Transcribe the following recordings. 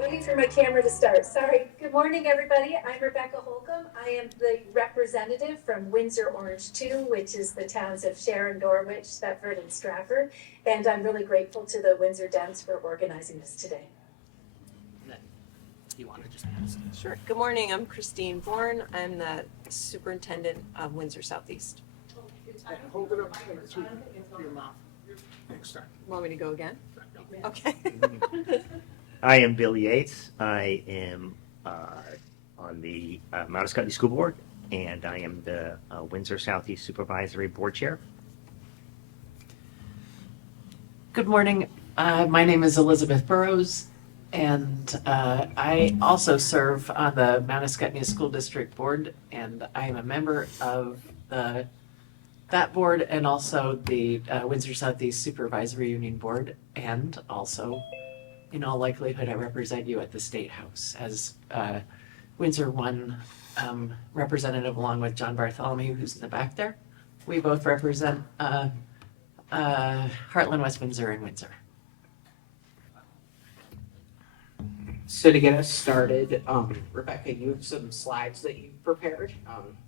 Waiting for my camera to start. Sorry. Good morning, everybody. I'm Rebecca Holcomb. I am the representative from Windsor Orange 2, which is the towns of Sharon, Norwich, Thetford, and Stratford. And I'm really grateful to the Windsor Dems for organizing this today. You want to just Sure. Good morning. I'm Christine Bourne. I'm the superintendent of Windsor Southeast. hold it up to your mouth. Next time. Want me to go again? Okay. I am Bill Yates. I am on the Mount Scottney School Board, and I am the Windsor Southeast Supervisory Board Chair. Good morning. My name is Elizabeth Burrows, and I also serve on the Mount Scottney School District Board, and I am a member of that board and also the Windsor Southeast Supervisory Union Board, and also, in all likelihood, I represent you at the State House as Windsor 1 representative, along with John Bartholomew, who's in the back there. We both represent Heartland, West Windsor, and Windsor. So to get us started, Rebecca, you have some slides that you prepared.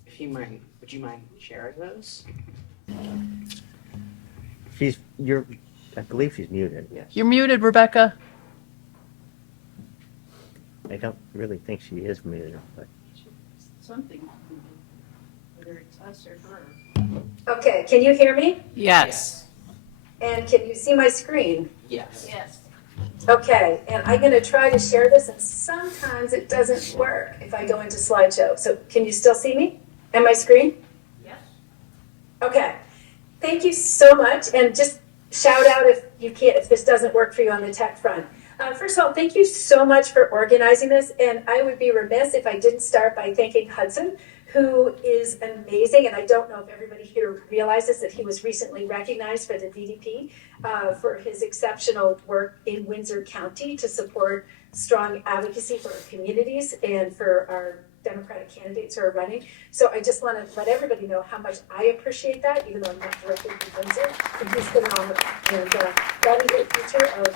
If you mind, would you mind sharing those? I believe she's muted. Yes. You're muted, Rebecca. I don't really think she is muted, but Something, whether it's us or her. Okay, can you hear me? Yes. And can you see my screen? Yes. Yes. Okay, and I'm going to try to share this, and sometimes it doesn't work if I go into slideshow. So can you still see me and my screen? Yes. Okay, thank you so much, and just shout out if this doesn't work for you on the tech front. First of all, thank you so much for organizing this, and I would be remiss if I didn't start by thanking Hudson, who is amazing, and I don't know if everybody here realizes that he was recently recognized for the DDP for his exceptional work in Windsor County to support strong advocacy for our communities and for our Democratic candidates who are running. So I just want to let everybody know how much I appreciate that, even though I'm not directly from Windsor, and he's phenomenal. And that is the future of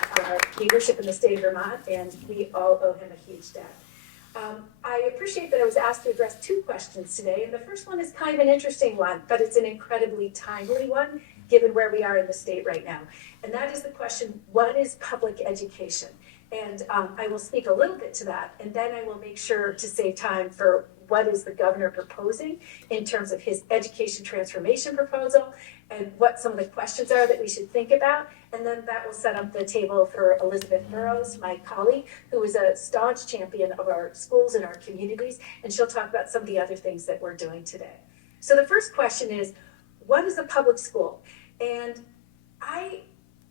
leadership in the state of Vermont, and we all owe him a huge debt. I appreciate that I was asked to address two questions today, and the first one is kind of an interesting one, but it's an incredibly timely one, given where we are in the state right now. And that is the question, what is public education? And I will speak a little bit to that, and then I will make sure to save time for what is the governor proposing in terms of his education transformation proposal and what some of the questions are that we should think about. And then that will set up the table for Elizabeth Burrows, my colleague, who is a staunch champion of our schools and our communities, and she'll talk about some of the other things that we're doing today. So the first question is, what is a public school? And I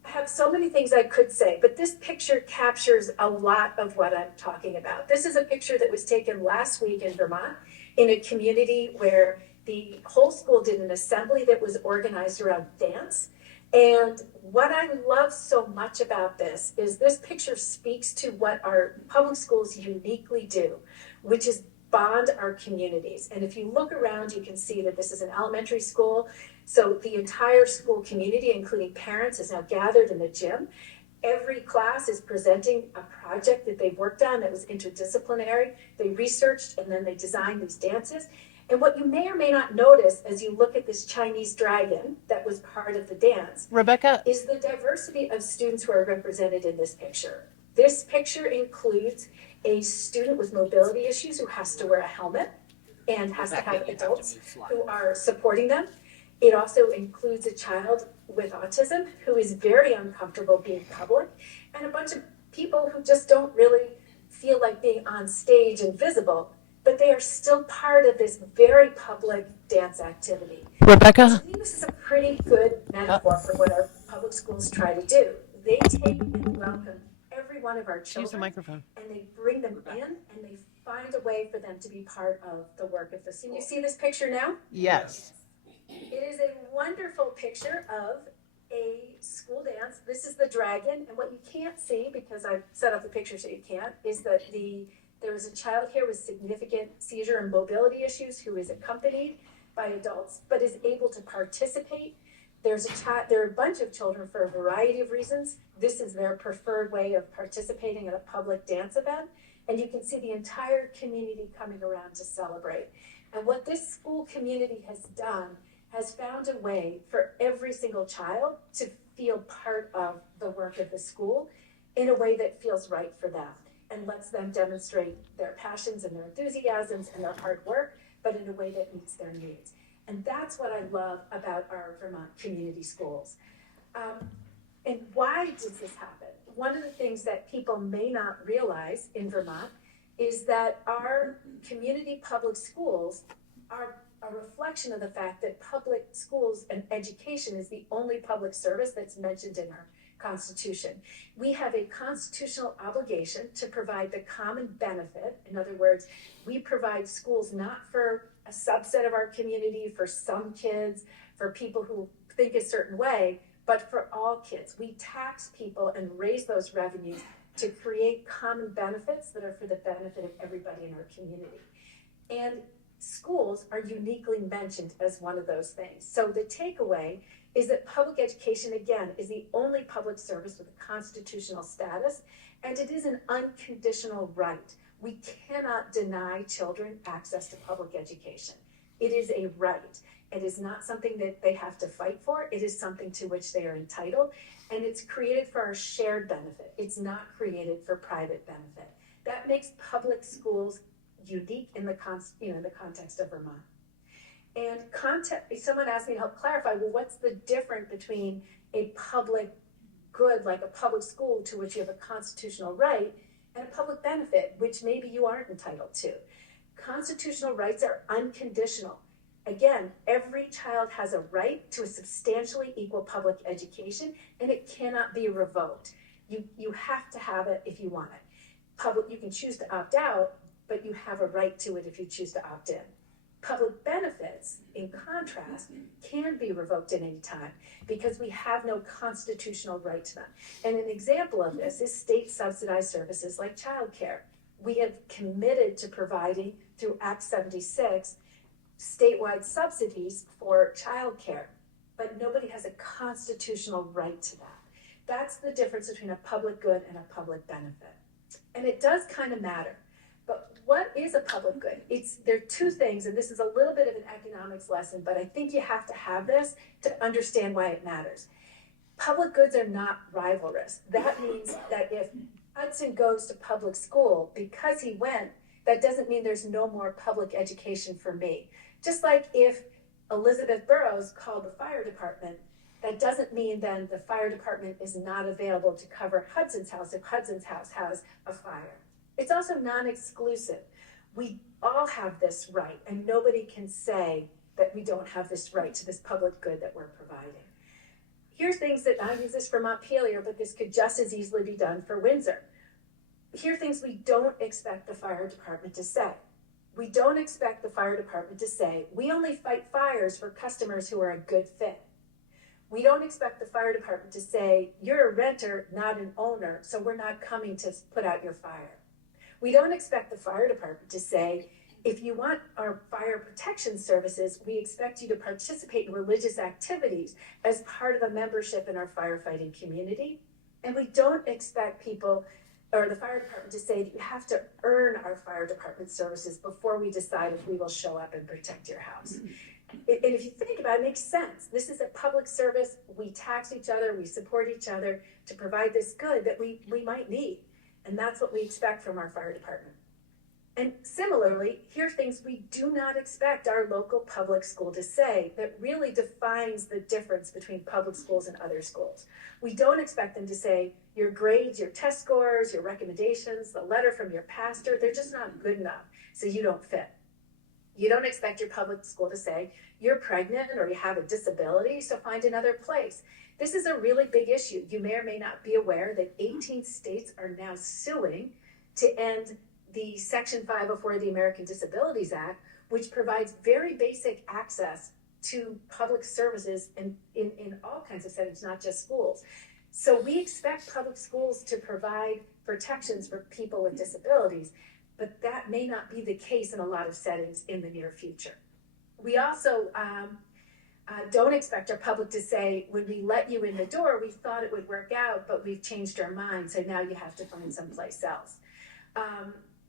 have so many things I could say, but this picture captures a lot of what I'm talking about. This is a picture that was taken last week in Vermont in a community where the whole school did an assembly that was organized around dance. And what I love so much about this is this picture speaks to what our public schools uniquely do, which is bond our communities. And if you look around, you can see that this is an elementary school. So the entire school community, including parents, is now gathered in the gym. Every class is presenting a project that they've worked on that was interdisciplinary. They researched and then they designed these dances. And what you may or may not notice as you look at this Chinese dragon that was part of the dance, Rebecca, is the diversity of students who are represented in this picture. This picture includes a student with mobility issues who has to wear a helmet and has to have adults who are supporting them. It also includes a child with autism who is very uncomfortable being public, and a bunch of people who just don't really feel like being on stage and visible, but they are still part of this very public dance activity. Rebecca. I think this is a pretty good metaphor for what our public schools try to do. They take and welcome every one of our Use the children, microphone. and they bring them in, and they find a way for them to be part of the work of this. Can you see this picture now? Yes. It is a wonderful picture of a school dance. This is the dragon, and what you can't see, because I've set up the picture so you can't, is that there is a child here with significant seizure and mobility issues who is accompanied by adults, but is able to participate. there are a bunch of children for a variety of reasons. This is their preferred way of participating in a public dance event. And you can see the entire community coming around to celebrate. And what this school community has done has found a way for every single child to feel part of the work of the school in a way that feels right for them and lets them demonstrate their passions and their enthusiasms and their hard work, but in a way that meets their needs. And that's what I love about our Vermont community schools. And why does this happen? One of the things that people may not realize in Vermont is that our community public schools are a reflection of the fact that public schools and education is the only public service that's mentioned in our Constitution. We have a constitutional obligation to provide the common benefit. In other words, we provide schools not for a subset of our community, for some kids, for people who think a certain way, but for all kids. We tax people and raise those revenues to create common benefits that are for the benefit of everybody in our community. And schools are uniquely mentioned as one of those things. So the takeaway is that public education, again, is the only public service with a constitutional status, and it is an unconditional right. We cannot deny children access to public education. It is a right. It is not something that they have to fight for. It is something to which they are entitled, and it's created for our shared benefit. It's not created for private benefit. That makes public schools unique in the context of Vermont. And someone asked me to help clarify, well, what's the difference between a public good, like a public school to which you have a constitutional right, and a public benefit, which maybe you aren't entitled to? Constitutional rights are unconditional. Again, every child has a right to a substantially equal public education, and it cannot be revoked. You have to have it if you want it. You can choose to opt out, but you have a right to it if you choose to opt in. Public benefits, in contrast, can be revoked at any time because we have no constitutional right to them. And an example of this is state subsidized services like childcare. We have committed to providing through Act 76 statewide subsidies for childcare, but nobody has a constitutional right to that. That's the difference between a public good and a public benefit. And it does kind of matter. But what is a public good? There are two things, and this is a little bit of an economics lesson, but I think you have to have this to understand why it matters. Public goods are not rivalrous. That means that if Hudson goes to public school because he went, that doesn't mean there's no more public education for me. Just like if Elizabeth Burrows called the fire department, that doesn't mean then the fire department is not available to cover Hudson's house if Hudson's house has a fire. It's also non-exclusive. We all have this right, and nobody can say that we don't have this right to this public good that we're providing. Here's things that I use this for Montpelier, but this could just as easily be done for Windsor. Here are things we don't expect the fire department to say. We don't expect the fire department to say, we only fight fires for customers who are a good fit. We don't expect the fire department to say, you're a renter, not an owner, so we're not coming to put out your fire. We don't expect the fire department to say, if you want our fire protection services, we expect you to participate in religious activities as part of a membership in our firefighting community. And we don't expect people or the fire department to say that you have to earn our fire department services before we decide if we will show up and protect your house. And if you think about it, it makes sense. This is a public service. We tax each other, we support each other to provide this good that we might need. And that's what we expect from our fire department. And similarly, here are things we do not expect our local public school to say that really defines the difference between public schools and other schools. We don't expect them to say, your grades, your test scores, your recommendations, the letter from your pastor, they're just not good enough, so you don't fit. You don't expect your public school to say, you're pregnant or you have a disability, so find another place. This is a really big issue. You may or may not be aware that 18 states are now suing to end the Section 504 of the American Disabilities Act, which provides very basic access to public services in all kinds of settings, not just schools. So we expect public schools to provide protections for people with disabilities, but that may not be the case in a lot of settings in the near future. We also Don't expect our public to say, when we let you in the door, we thought it would work out, but we've changed our mind, so now you have to find someplace else.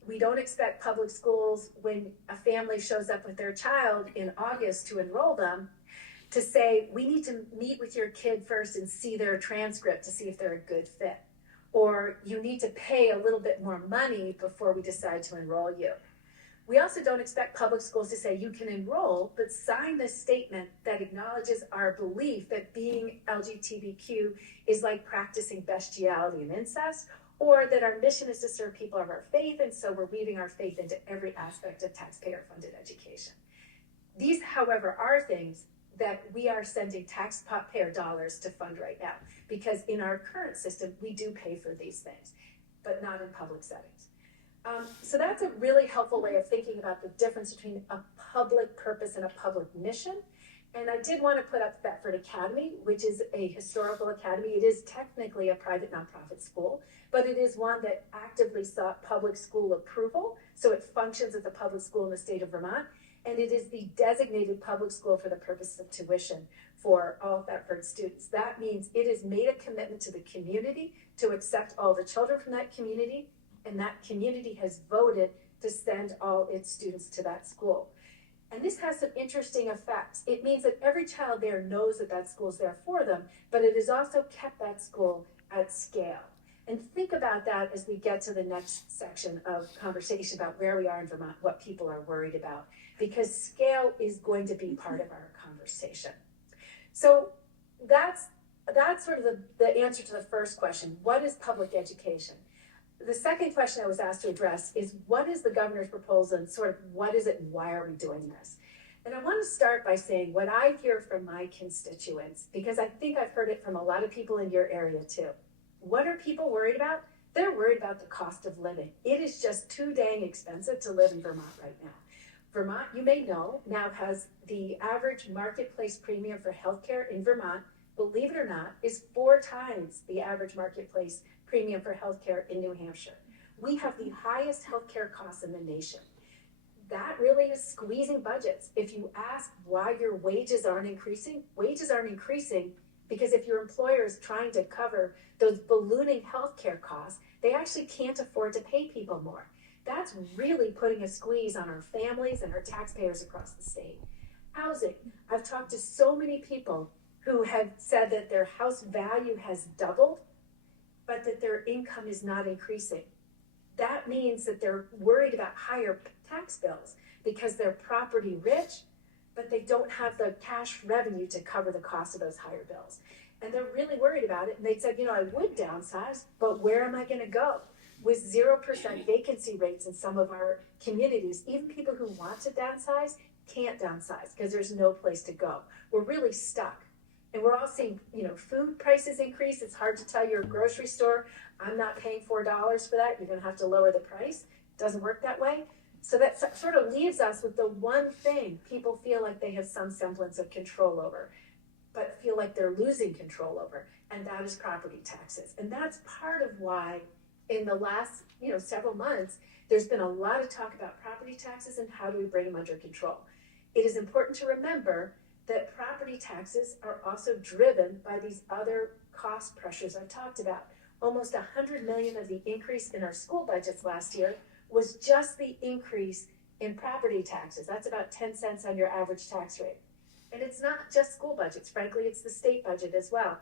We don't expect public schools, when a family shows up with their child in August to enroll them, to say, we need to meet with your kid first and see their transcript to see if they're a good fit. Or you need to pay a little bit more money before we decide to enroll you. We also don't expect public schools to say you can enroll, but sign this statement that acknowledges our belief that being LGBTQ is like practicing bestiality and incest, or that our mission is to serve people of our faith, and so we're weaving our faith into every aspect of taxpayer-funded education. These, however, are things that we are sending taxpayer dollars to fund right now, because in our current system, we do pay for these things, but not in public settings. So that's a really helpful way of thinking about the difference between a public purpose and a public mission. And I did want to put up Thetford Academy, which is a historical academy. It is technically a private nonprofit school, but it is one that actively sought public school approval. So it functions as a public school in the state of Vermont. And it is the designated public school for the purpose of tuition for all Thetford students. That means it has made a commitment to the community to accept all the children from that community, and that community has voted to send all its students to that school. And this has some interesting effects. It means that every child there knows that that school is there for them, but it has also kept that school at scale. And think about that as we get to the next section of conversation about where we are in Vermont, what people are worried about, because scale is going to be part of our conversation. So that's sort of the answer to the first question. What is public education? The second question I was asked to address is, what is the governor's proposal, and sort of what is it and why are we doing this? And I want to start by saying what I hear from my constituents, because I think I've heard it from a lot of people in your area too. What are people worried about? They're worried about the cost of living. It is just too dang expensive to live in Vermont right now. Vermont, you may know, now has the average marketplace premium for healthcare in Vermont, believe it or not, is 4 times the average marketplace premium for healthcare in New Hampshire. We have the highest healthcare costs in the nation. That really is squeezing budgets. If you ask why your wages aren't increasing because if your employer is trying to cover those ballooning healthcare costs, they actually can't afford to pay people more. That's really putting a squeeze on our families and our taxpayers across the state. Housing. I've talked to so many people who have said that their house value has doubled, but that their income is not increasing. That means that they're worried about higher tax bills because they're property rich, but they don't have the cash revenue to cover the cost of those higher bills. And they're really worried about it. And they said, I would downsize, but where am I going to go? With 0% vacancy rates in some of our communities, even people who want to downsize can't downsize because there's no place to go. We're really stuck. And we're all seeing, food prices increase. It's hard to tell your grocery store, I'm not paying $4 for that. You're going to have to lower the price. It doesn't work that way. So that sort of leaves us with the one thing people feel like they have some semblance of control over, but feel like they're losing control over, and that is property taxes. And that's part of why in the last, several months, there's been a lot of talk about property taxes and how do we bring them under control. It is important to remember that property taxes are also driven by these other cost pressures I've talked about. Almost $100 million of the increase in our school budgets last year was just the increase in property taxes. That's about 10 cents on your average tax rate. And it's not just school budgets. Frankly, it's the state budget as well.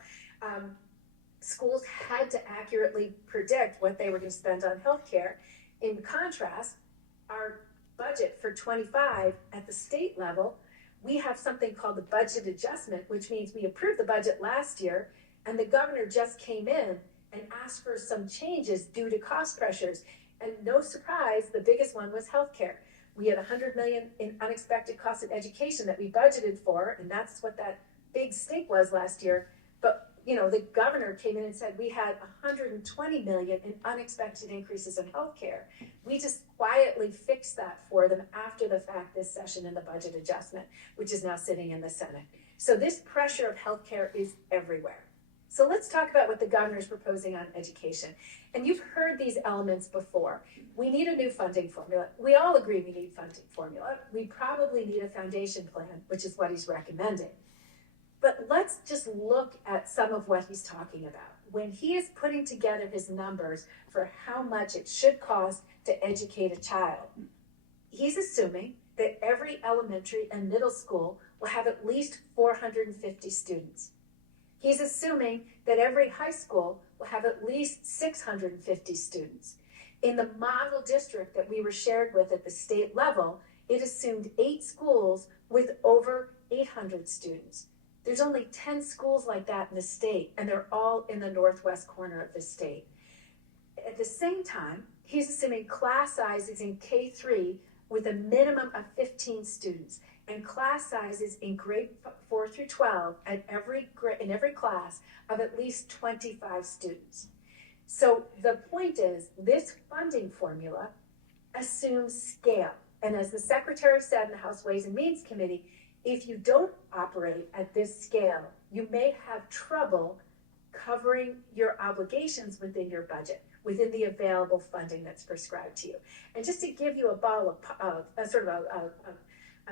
Schools had to accurately predict what they were going to spend on healthcare. In contrast, our budget for 25 at the state level, we have something called the budget adjustment, which means we approved the budget last year, and the governor just came in and asked for some changes due to cost pressures. And no surprise, the biggest one was healthcare. We had $100 million in unexpected costs of education that we budgeted for, and that's what that big stink was last year. But the governor came in and said we had $120 million in unexpected increases in healthcare. We just quietly fixed that for them after the fact this session in the budget adjustment, which is now sitting in the Senate. So this pressure of healthcare is everywhere. So let's talk about what the governor is proposing on education. And you've heard these elements before. We need a new funding formula. We all agree we need funding formula. We probably need a foundation plan, which is what he's recommending. But let's just look at some of what he's talking about. When he is putting together his numbers for how much it should cost to educate a child, he's assuming that every elementary and middle school will have at least 450 students. He's assuming that every high school will have at least 650 students. In the model district that we were shared with at the state level, it assumed 8 schools with over 800 students. There's only 10 schools like that in the state, and they're all in the northwest corner of the state. At the same time, he's assuming class sizes in K-3 with a minimum of 15 students, and class sizes in grade 4 through 12 in every class of at least 25 students. So the point is, this funding formula assumes scale. And as the Secretary said in the House Ways and Means Committee, if you don't operate at this scale, you may have trouble covering your obligations within your budget, within the available funding that's prescribed to you. And just to give you a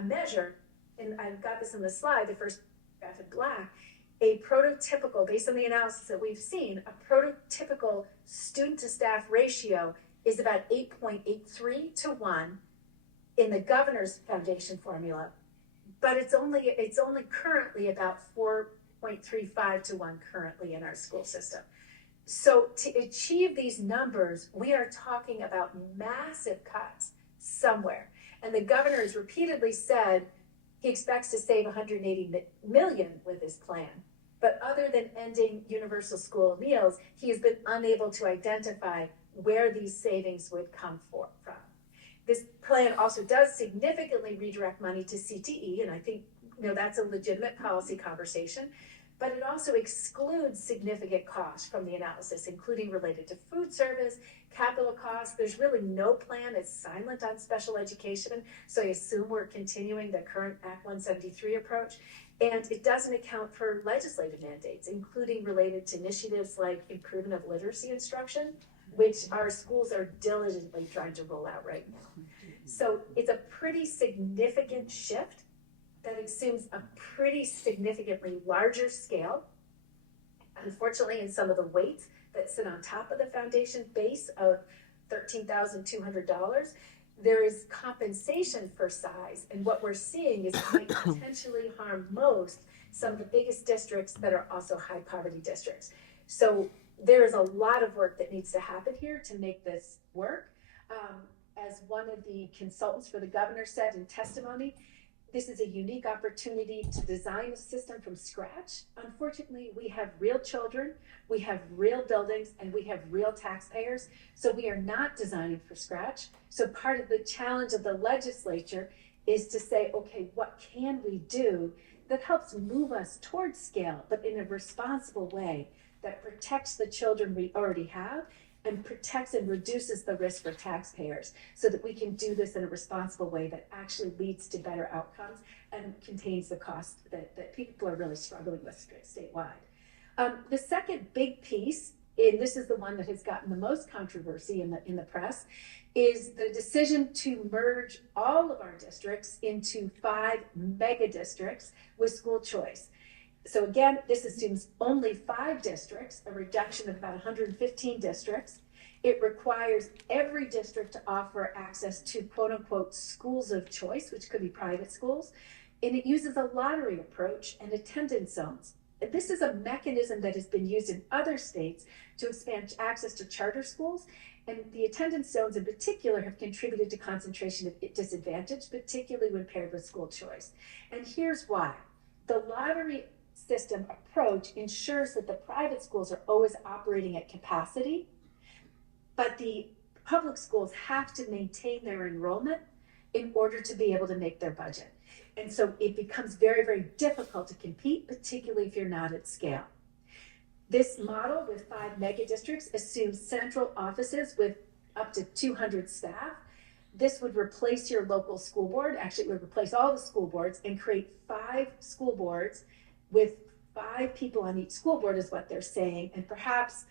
measure, and I've got this in the slide, the first graph in black, a prototypical, based on the analysis that we've seen, a prototypical student to staff ratio is about 8.83 to 1 in the governor's foundation formula, but it's only currently about 4.35 to 1 currently in our school system. So to achieve these numbers, we are talking about massive cuts somewhere. And the governor has repeatedly said he expects to save 180 million with this plan. But other than ending universal school meals, he has been unable to identify where these savings would come from. This plan also does significantly redirect money to CTE, and I think that's a legitimate policy conversation, but it also excludes significant costs from the analysis, including related to food service, capital costs. There's really no plan that's silent on special education, so I assume we're continuing the current Act 173 approach. And it doesn't account for legislative mandates, including related to initiatives like improvement of literacy instruction, which our schools are diligently trying to roll out right now. So it's a pretty significant shift that assumes a pretty significantly larger scale. Unfortunately, in some of the weights that sit on top of the foundation base of $13,200, there is compensation for size, and what we're seeing is it might potentially harm most some of the biggest districts that are also high poverty districts. So there is a lot of work that needs to happen here to make this work. As one of the consultants for the governor said in testimony, this is a unique opportunity to design a system from scratch. Unfortunately, we have real children, we have real buildings, and we have real taxpayers, so we are not designing for scratch. So part of the challenge of the legislature is to say, okay, what can we do that helps move us towards scale, but in a responsible way that protects the children we already have and protects and reduces the risk for taxpayers, so that we can do this in a responsible way that actually leads to better outcomes and contains the cost that people are really struggling with statewide. The second big piece, and this is the one that has gotten the most controversy in the press, is the decision to merge all of our districts into 5 mega districts with school choice. So again, this assumes only 5 districts, a reduction of about 115 districts. It requires every district to offer access to quote unquote schools of choice, which could be private schools. And it uses a lottery approach and attendance zones. And this is a mechanism that has been used in other states to expand access to charter schools. And the attendance zones in particular have contributed to concentration of disadvantage, particularly when paired with school choice. And here's why. The lottery system approach ensures that the private schools are always operating at capacity, but the public schools have to maintain their enrollment in order to be able to make their budget. And so it becomes very, very difficult to compete, particularly if you're not at scale. This model with 5 mega districts assumes central offices with up to 200 staff. This would replace your local school board. Actually, it would replace all the school boards and create 5 school boards with 5 people on each school board is what they're saying, and perhaps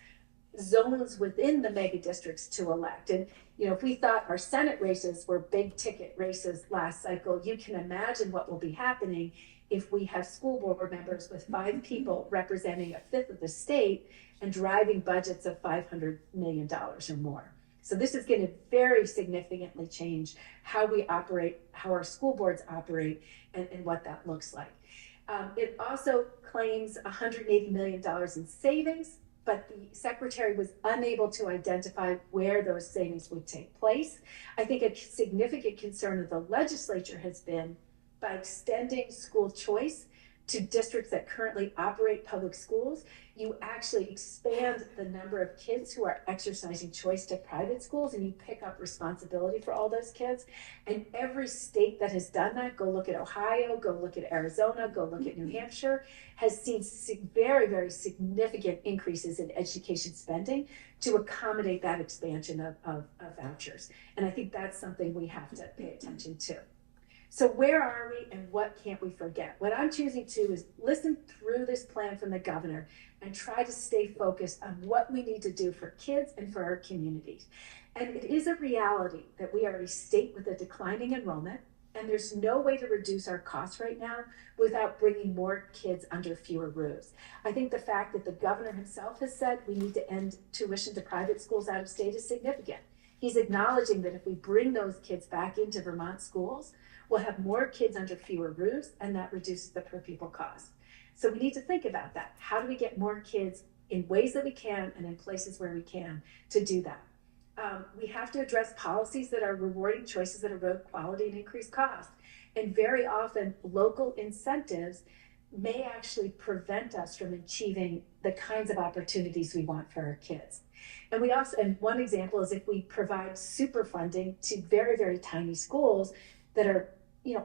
zones within the mega districts to elect. And if we thought our Senate races were big ticket races last cycle, you can imagine what will be happening if we have school board members with 5 people representing a fifth of the state and driving budgets of $500 million or more. So this is going to very significantly change how we operate, how our school boards operate, and what that looks like. It also claims $180 million in savings, but the secretary was unable to identify where those savings would take place. I think a significant concern of the legislature has been by extending school choice to districts that currently operate public schools, you actually expand the number of kids who are exercising choice to private schools, and you pick up responsibility for all those kids. And every state that has done that, go look at Ohio, go look at Arizona, go look at New Hampshire, has seen very, very significant increases in education spending to accommodate that expansion of vouchers. And I think that's something we have to pay attention to. So where are we and what can't we forget? What I'm choosing to is listen through this plan from the governor and try to stay focused on what we need to do for kids and for our communities. And it is a reality that we are a state with a declining enrollment, and there's no way to reduce our costs right now without bringing more kids under fewer roofs. I think the fact that the governor himself has said we need to end tuition to private schools out of state is significant. He's acknowledging that if we bring those kids back into Vermont schools, we'll have more kids under fewer roofs, and that reduces the per pupil cost. So we need to think about that. How do we get more kids in ways that we can and in places where we can to do that? We have to address policies that are rewarding choices that erode quality and increase cost. And very often, local incentives may actually prevent us from achieving the kinds of opportunities we want for our kids. And one example is if we provide super funding to very, very tiny schools that are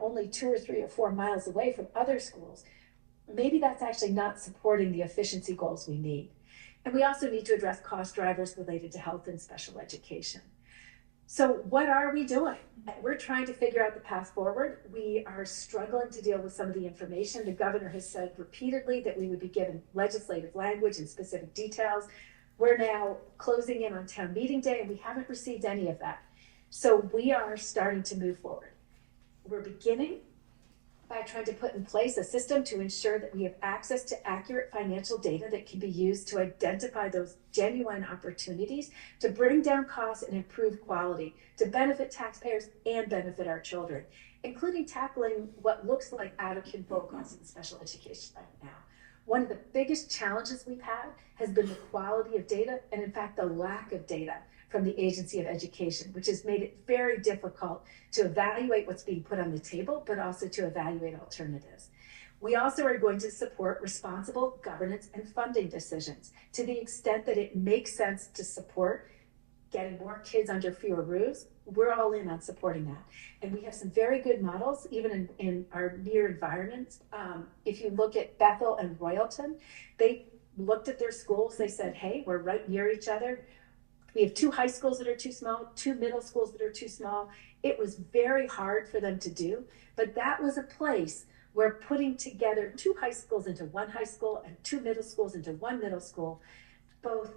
only 2 or 3 or 4 miles away from other schools, maybe that's actually not supporting the efficiency goals we need. And we also need to address cost drivers related to health and special education. So what are we doing? We're trying to figure out the path forward. We are struggling to deal with some of the information. The governor has said repeatedly that we would be given legislative language and specific details. We're now closing in on town meeting day, and we haven't received any of that. So we are starting to move forward. We're beginning by trying to put in place a system to ensure that we have access to accurate financial data that can be used to identify those genuine opportunities to bring down costs and improve quality, to benefit taxpayers and benefit our children, including tackling what looks like out of control costs in special education right now. One of the biggest challenges we've had has been the quality of data, and in fact, the lack of data from the Agency of Education, which has made it very difficult to evaluate what's being put on the table, but also to evaluate alternatives. We also are going to support responsible governance and funding decisions to the extent that it makes sense to support getting more kids under fewer roofs. We're all in on supporting that. And we have some very good models, even in our near environments. If you look at Bethel and Royalton, they looked at their schools, they said, hey, we're right near each other. We have 2 high schools that are too small, 2 middle schools that are too small. It was very hard for them to do, but that was a place where putting together 2 high schools into 1 high school and 2 middle schools into 1 middle school both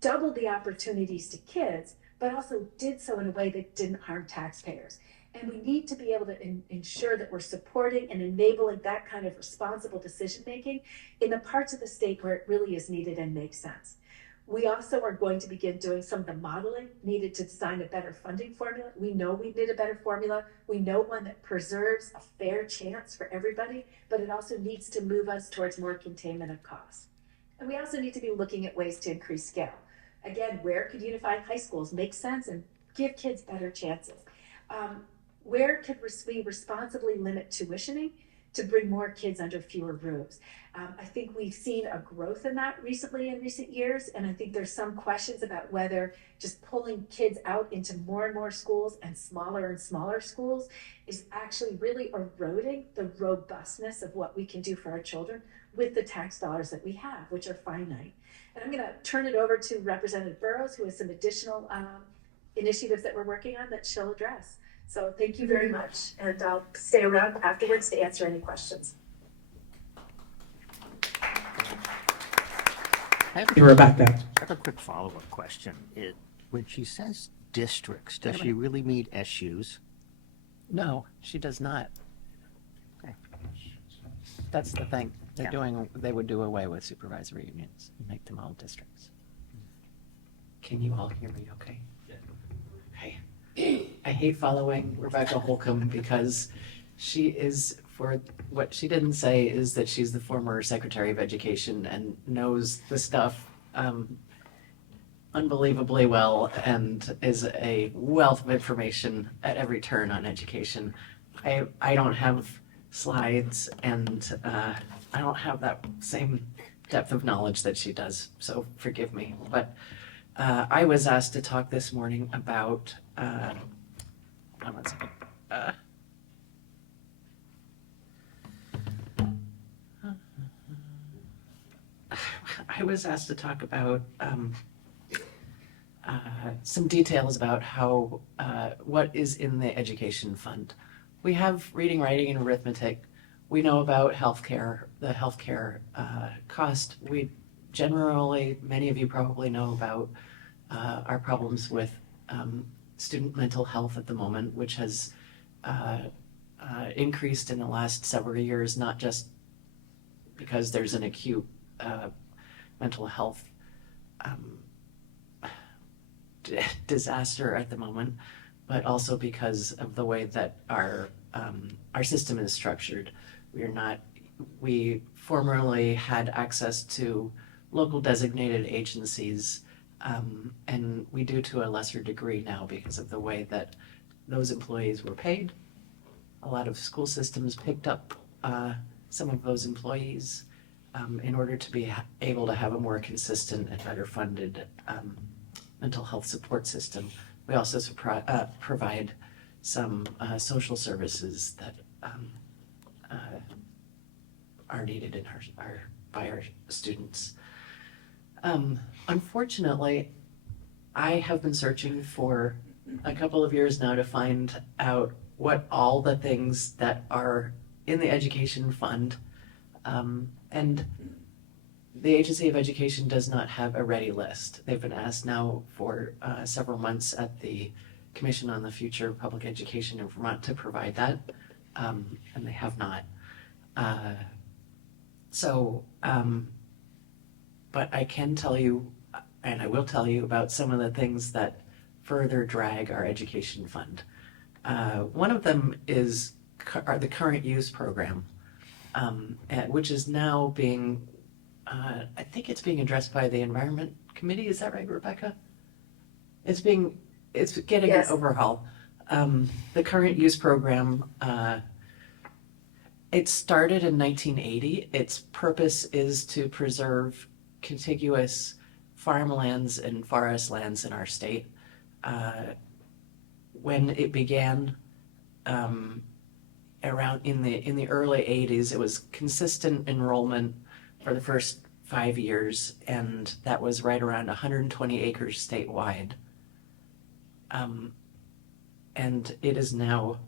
doubled the opportunities to kids, but also did so in a way that didn't harm taxpayers. And we need to be able to ensure that we're supporting and enabling that kind of responsible decision making in the parts of the state where it really is needed and makes sense. We also are going to begin doing some of the modeling needed to design a better funding formula. We know we need a better formula. We know one that preserves a fair chance for everybody, but it also needs to move us towards more containment of costs. And we also need to be looking at ways to increase scale. Again, where could unified high schools make sense and give kids better chances? Where could we responsibly limit tuitioning to bring more kids under fewer roofs? I think we've seen a growth in that recently in recent years, and I think there's some questions about whether just pulling kids out into more and more schools and smaller schools is actually really eroding the robustness of what we can do for our children with the tax dollars that we have, which are finite. And I'm going to turn it over to Representative Burrows, who has some additional initiatives that we're working on that she'll address. So thank you very much, and I'll stay around afterwards to answer any questions. Rebecca. I have a quick follow-up question. When she says districts, does she really mean SUs? No, she does not. Okay. That's the thing. Yeah. They would do away with supervisory unions and make them all districts. Can you all hear me okay? Okay. I hate following Rebecca Holcomb because she is, for what she didn't say is that she's the former Secretary of Education and knows the stuff unbelievably well and is a wealth of information at every turn on education. I don't have slides and I don't have that same depth of knowledge that she does, so forgive me. But I was asked to talk this morning about, hold on one second. I was asked to talk about some details about how what is in the education fund. We have reading, writing, and arithmetic. We know about healthcare, the healthcare cost. We generally, many of you probably know about our problems with student mental health at the moment, which has increased in the last several years, not just because there's an acute mental health disaster at the moment, but also because of the way that our system is structured. We formerly had access to local designated agencies, and we do to a lesser degree now because of the way that those employees were paid. A lot of school systems picked up some of those employees in order to be able to have a more consistent and better funded mental health support system. We also provide some social services that are needed in by our students. Unfortunately, I have been searching for a couple of years now to find out what all the things that are in the education fund, and the Agency of Education does not have a ready list. They've been asked now for several months at the Commission on the Future of Public Education in Vermont to provide that, and they have not. But I can tell you, and I will tell you about some of the things that further drag our education fund. One of them is the current use program, which is now being, I think it's being addressed by the Environment Committee. Is that right, Rebecca? It's getting Yes. an overhaul. The current use program, it started in 1980. Its purpose is to preserve contiguous farmlands and forest lands in our state. When it began around in the early 80s, it was consistent enrollment for the first 5 years, and that was right around 120 acres statewide. And it is now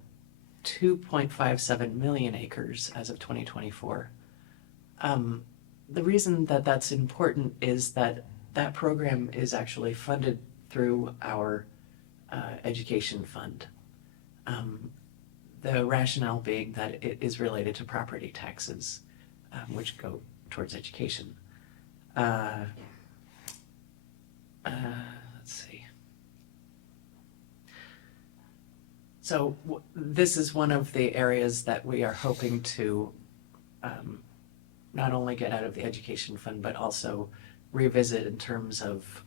2.57 million acres as of 2024. The reason that that's important is that that program is actually funded through our education fund. The rationale being that it is related to property taxes, which go towards education. Let's see. So this is one of the areas that we are hoping to not only get out of the education fund, but also revisit in terms of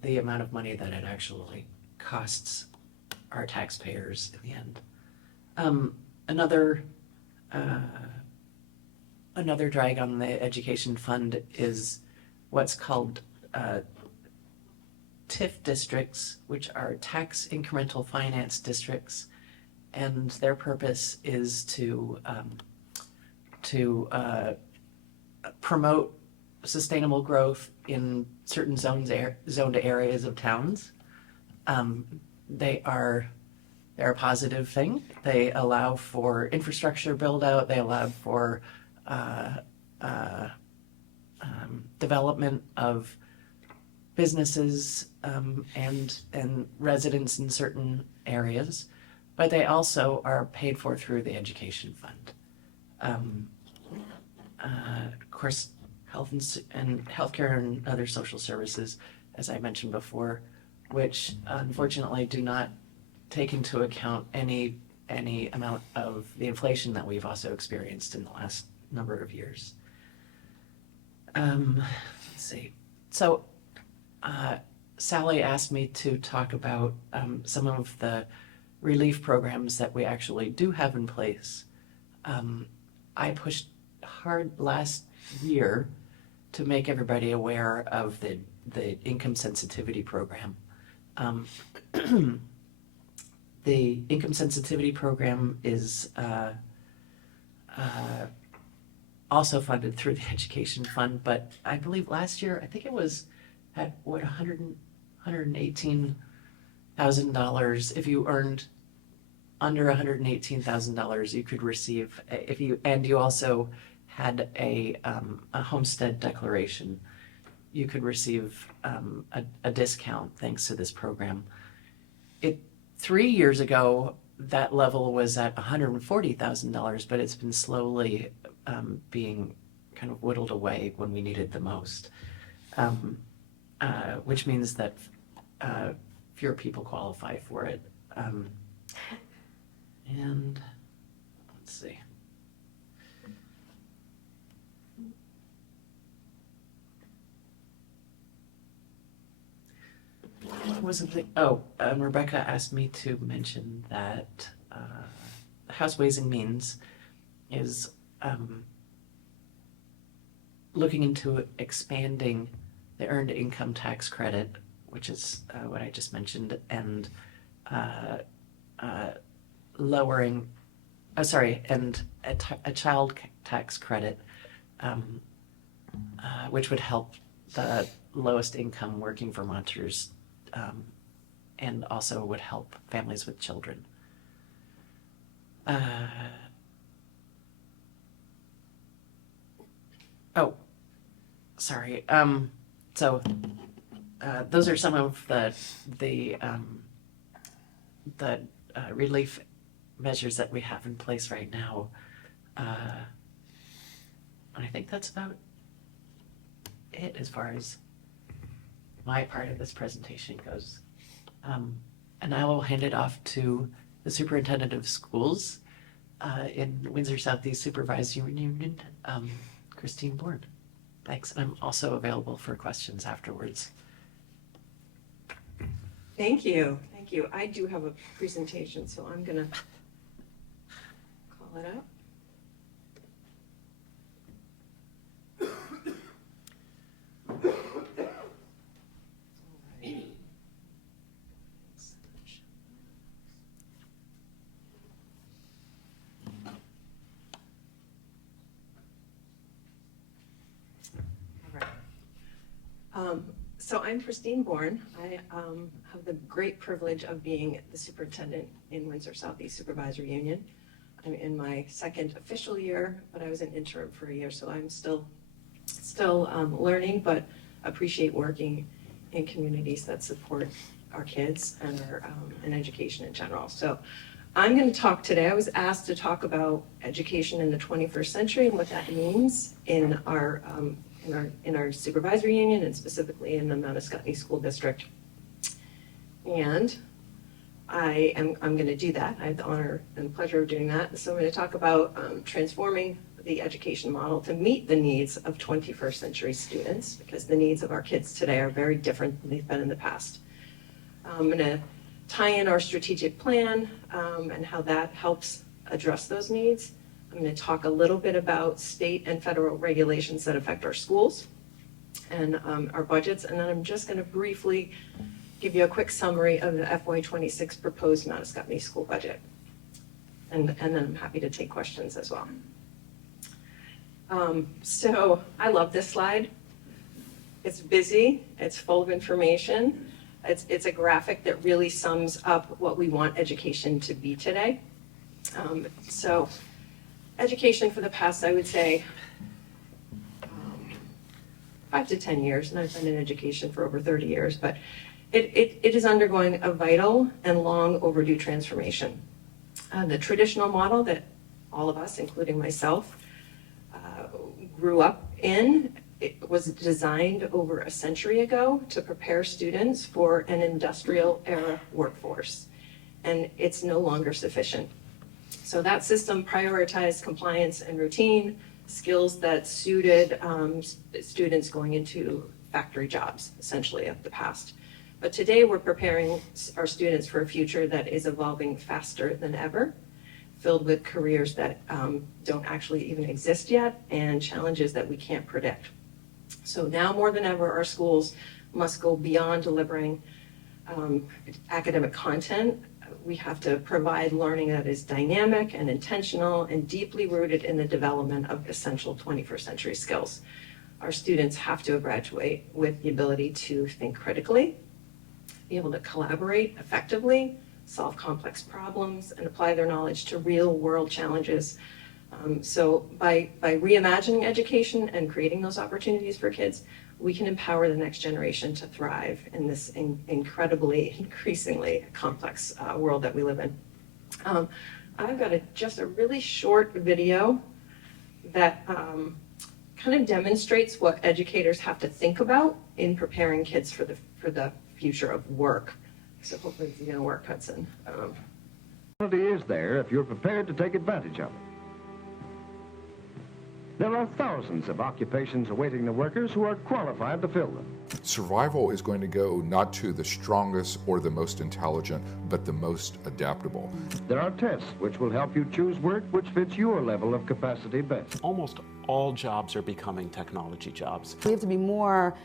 the amount of money that it actually costs our taxpayers in the end. Another drag on the education fund is what's called TIF districts, which are tax incremental finance districts, and their purpose is to promote sustainable growth in certain zoned areas of towns. They're a positive thing. They allow for infrastructure build out. They allow for development of businesses and residents in certain areas, but they also are paid for through the education fund. Of course, health and healthcare and other social services, as I mentioned before, which unfortunately do not take into account any amount of the inflation that we've also experienced in the last number of years. Let's see. So, Sally asked me to talk about some of the relief programs that we actually do have in place. I pushed hard last year to make everybody aware of the income sensitivity program. The income sensitivity program is also funded through the education fund, but I believe last year, I think it was at what, $118,000. If you earned under $118,000, you could receive, and you also had a homestead declaration, you could receive a discount thanks to this program. 3 years ago, that level was at $140,000, but it's been slowly being kind of whittled away when we need it the most, which means that fewer people qualify for it. And let's see. Rebecca asked me to mention that House Ways and Means is looking into expanding the earned income tax credit, which is what I just mentioned, and lowering, and a child tax credit, which would help the lowest income working Vermonters, and also would help families with children. Those are some of the relief measures that we have in place right now. And I think that's about it as far as my part of this presentation goes. And I will hand it off to the superintendent of schools in Windsor Southeast Supervisory Union, Christine Bourne. Thanks, and I'm also available for questions afterwards. Thank you. Thank you. I do have a presentation, so I'm going to call it up. So I'm Christine Bourne. I have the great privilege of being the superintendent in Windsor Southeast Supervisory Union. I'm in my second official year, but I was an interim for a year, so I'm still learning, but appreciate working in communities that support our kids and our and education in general. So I'm going to talk today. I was asked to talk about education in the 21st century and what that means in our supervisory union, and specifically in the Mount Ascutney School District. And I'm going to do that. I have the honor and pleasure of doing that. So I'm going to talk about transforming the education model to meet the needs of 21st century students, because the needs of our kids today are very different than they've been in the past. I'm going to tie in our strategic plan and how that helps address those needs. I'm going to talk a little bit about state and federal regulations that affect our schools and our budgets, and then I'm just going to briefly give you a quick summary of the FY26 proposed Mount Ascutney school budget. And then I'm happy to take questions as well. So I love this slide. It's busy, it's full of information. It's a graphic that really sums up what we want education to be today. So education for the past, I would say, 5 to 10 years, and I've been in education for over 30 years, but it is undergoing a vital and long overdue transformation. The traditional model that all of us, including myself, grew up in. It was designed over a century ago to prepare students for an industrial era workforce, and it's no longer sufficient. So that system prioritized compliance and routine, skills that suited students going into factory jobs, essentially, of the past. But today we're preparing our students for a future that is evolving faster than ever, filled with careers that don't actually even exist yet and challenges that we can't predict. So now more than ever, our schools must go beyond delivering academic content. We have to provide learning that is dynamic and intentional and deeply rooted in the development of essential 21st century skills. Our students have to graduate with the ability to think critically, be able to collaborate effectively, solve complex problems, and apply their knowledge to real world challenges. So by reimagining education and creating those opportunities for kids, we can empower the next generation to thrive in this increasingly complex world that we live in. I've got just a really short video that kind of demonstrates what educators have to think about in preparing kids for the future of work. So hopefully it's gonna work, Hudson. Opportunity is there if you're prepared to take advantage of it. There are thousands of occupations awaiting the workers who are qualified to fill them. Survival is going to go not to the strongest or the most intelligent, but the most adaptable. There are tests which will help you choose work which fits your level of capacity best. Almost all jobs are becoming technology jobs. We have to be more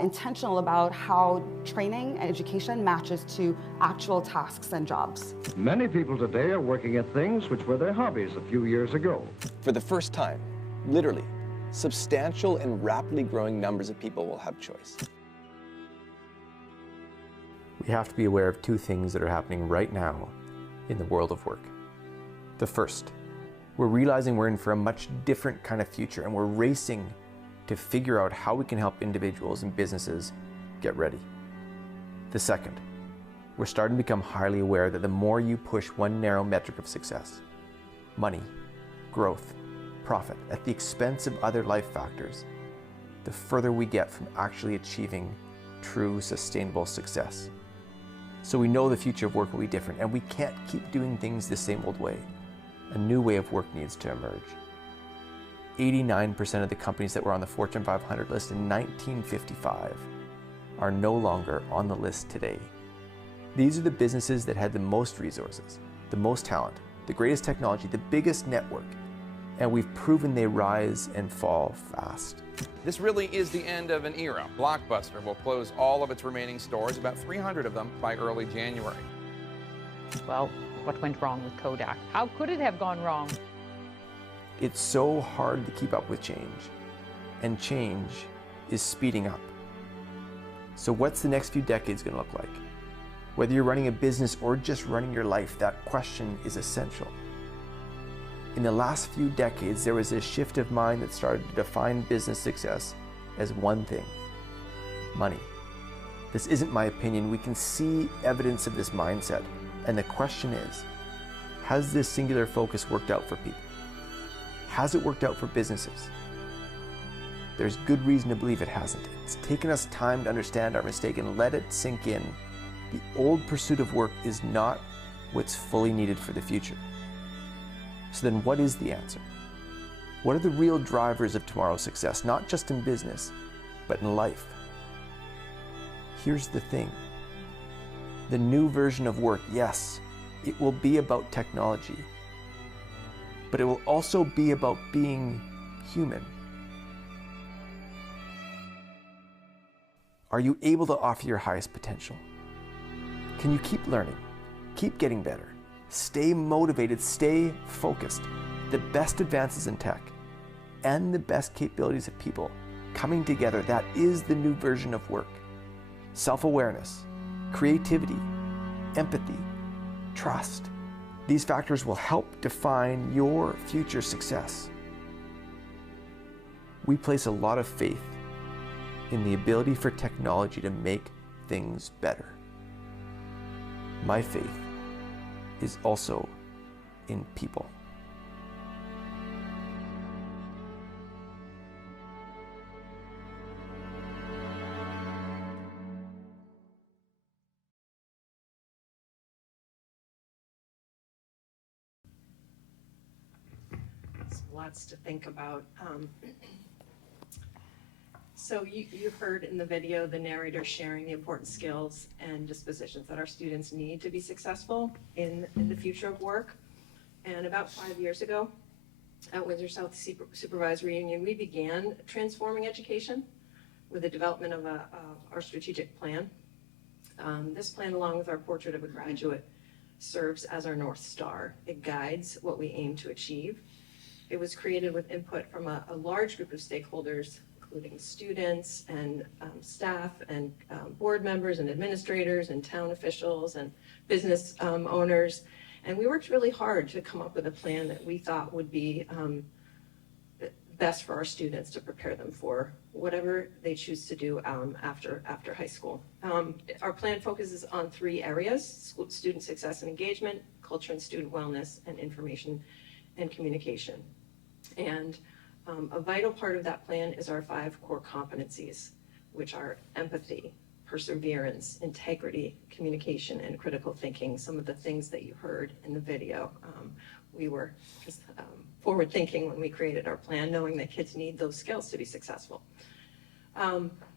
intentional about how training and education matches to actual tasks and jobs. Many people today are working at things which were their hobbies a few years ago. For the first time, literally, substantial and rapidly growing numbers of people will have choice. We have to be aware of two things that are happening right now in the world of work. The first, we're realizing we're in for a much different kind of future, and we're racing to figure out how we can help individuals and businesses get ready. The second, we're starting to become highly aware that the more you push one narrow metric of success, money, growth, profit, at the expense of other life factors, the further we get from actually achieving true sustainable success. So we know the future of work will be different, and we can't keep doing things the same old way. A new way of work needs to emerge. 89% of the companies that were on the Fortune 500 list in 1955 are no longer on the list today. These are the businesses that had the most resources, the most talent, the greatest technology, the biggest network, and we've proven they rise and fall fast. This really is the end of an era. Blockbuster will close all of its remaining stores, about 300 of them, by early January. Well, what went wrong with Kodak? How could it have gone wrong? It's so hard to keep up with change, and change is speeding up. So what's the next few decades going to look like? Whether you're running a business or just running your life, that question is essential. In the last few decades, there was a shift of mind that started to define business success as one thing: money. This isn't my opinion. We can see evidence of this mindset. And the question is, has this singular focus worked out for people? Has it worked out for businesses? There's good reason to believe it hasn't. It's taken us time to understand our mistake and let it sink in. The old pursuit of work is not what's fully needed for the future. So then what is the answer? What are the real drivers of tomorrow's success, not just in business, but in life? Here's the thing. The new version of work, yes, it will be about technology, but it will also be about being human. Are you able to offer your highest potential? Can you keep learning, keep getting better, stay motivated, stay focused? The best advances in tech and the best capabilities of people coming together, that is the new version of work. Self-awareness, creativity, empathy, trust. These factors will help define your future success. We place a lot of faith in the ability for technology to make things better. My faith is also in people. lots to think about. So you heard in the video the narrator sharing the important skills and dispositions that our students need to be successful in the future of work. And about 5 years ago, at Windsor South Supervisory Union, we began transforming education with the development of our strategic plan. This plan, along with our portrait of a graduate, serves as our North Star. It guides what we aim to achieve. It was created with input from a large group of stakeholders, including students and staff and board members and administrators and town officials and business owners. And we worked really hard to come up with a plan that we thought would be best for our students to prepare them for whatever they choose to do after high school. Our plan focuses on 3 areas: student success and engagement, culture and student wellness, and information and communication. And a vital part of that plan is our 5 core competencies, which are empathy, perseverance, integrity, communication, and critical thinking, some of the things that you heard in the video. We were just forward thinking when we created our plan, knowing that kids need those skills to be successful.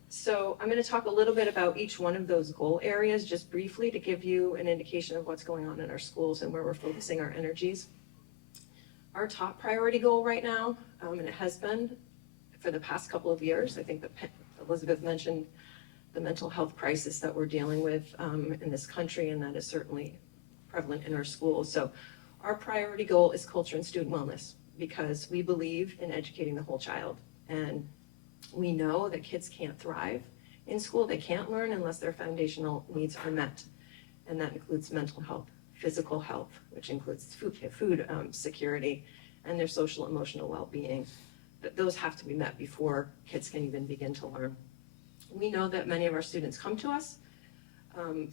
So I'm going to talk a little bit about each one of those goal areas just briefly to give you an indication of what's going on in our schools and where we're focusing our energies. Our top priority goal right now, and it has been for the past couple of years, I think that Elizabeth mentioned the mental health crisis that we're dealing with in this country, and that is certainly prevalent in our schools. So our priority goal is culture and student wellness, because we believe in educating the whole child. And we know that kids can't thrive in school. They can't learn unless their foundational needs are met. And that includes mental health, physical health, which includes food security, and their social emotional well-being. But those have to be met before kids can even begin to learn. We know that many of our students come to us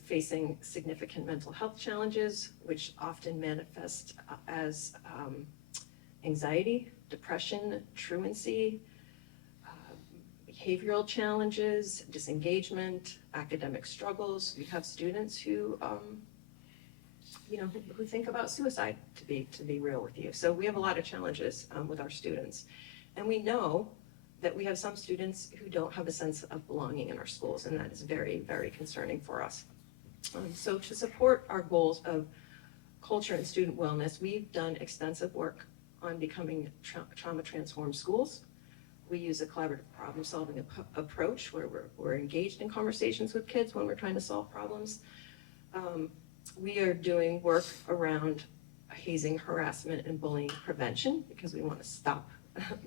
facing significant mental health challenges, which often manifest as anxiety, depression, truancy, behavioral challenges, disengagement, academic struggles. We have students who who think about suicide, to be real with you. So we have a lot of challenges with our students. And we know that we have some students who don't have a sense of belonging in our schools, and that is very, very concerning for us. So to support our goals of culture and student wellness, we've done extensive work on becoming trauma-transformed schools. We use a collaborative problem-solving approach where we're engaged in conversations with kids when we're trying to solve problems. We are doing work around hazing, harassment, and bullying prevention, because we want to stop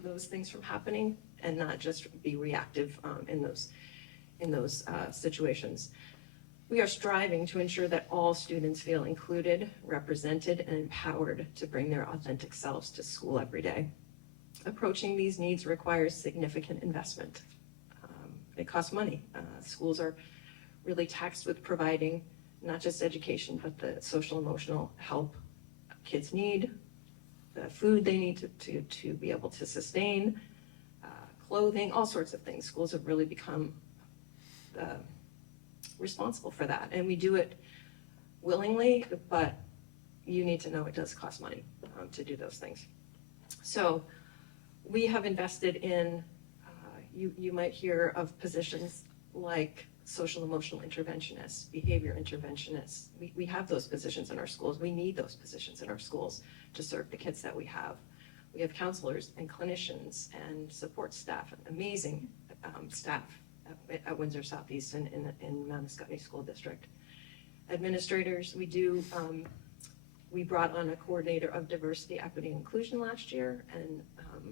those things from happening and not just be reactive in those situations. We are striving to ensure that all students feel included, represented, and empowered to bring their authentic selves to school every day. Approaching these needs requires significant investment. It costs money. Schools are really taxed with providing not just education, but the social emotional help kids need, the food they need to be able to sustain, clothing, all sorts of things. Schools have really become responsible for that. And we do it willingly, but you need to know it does cost money to do those things. So we have invested in, you might hear of positions like social emotional interventionists, behavior interventionists. We have those positions in our schools. We need those positions in our schools to serve the kids that we have. We have counselors and clinicians and support staff, amazing staff at Windsor Southeast in Mount Scottney School District. Administrators, we brought on a coordinator of diversity, equity, and inclusion last year, and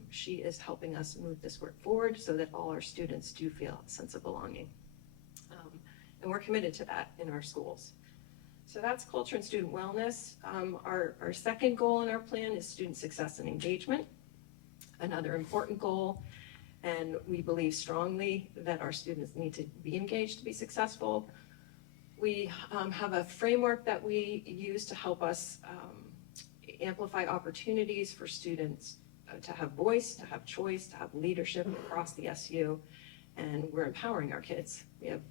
she is helping us move this work forward so that all our students do feel a sense of belonging. And we're committed to that in our schools. So that's culture and student wellness. Our second goal in our plan is student success and engagement, another important goal. And we believe strongly that our students need to be engaged to be successful. We have a framework that we use to help us amplify opportunities for students to have voice, to have choice, to have leadership across the SU. And we're empowering our kids.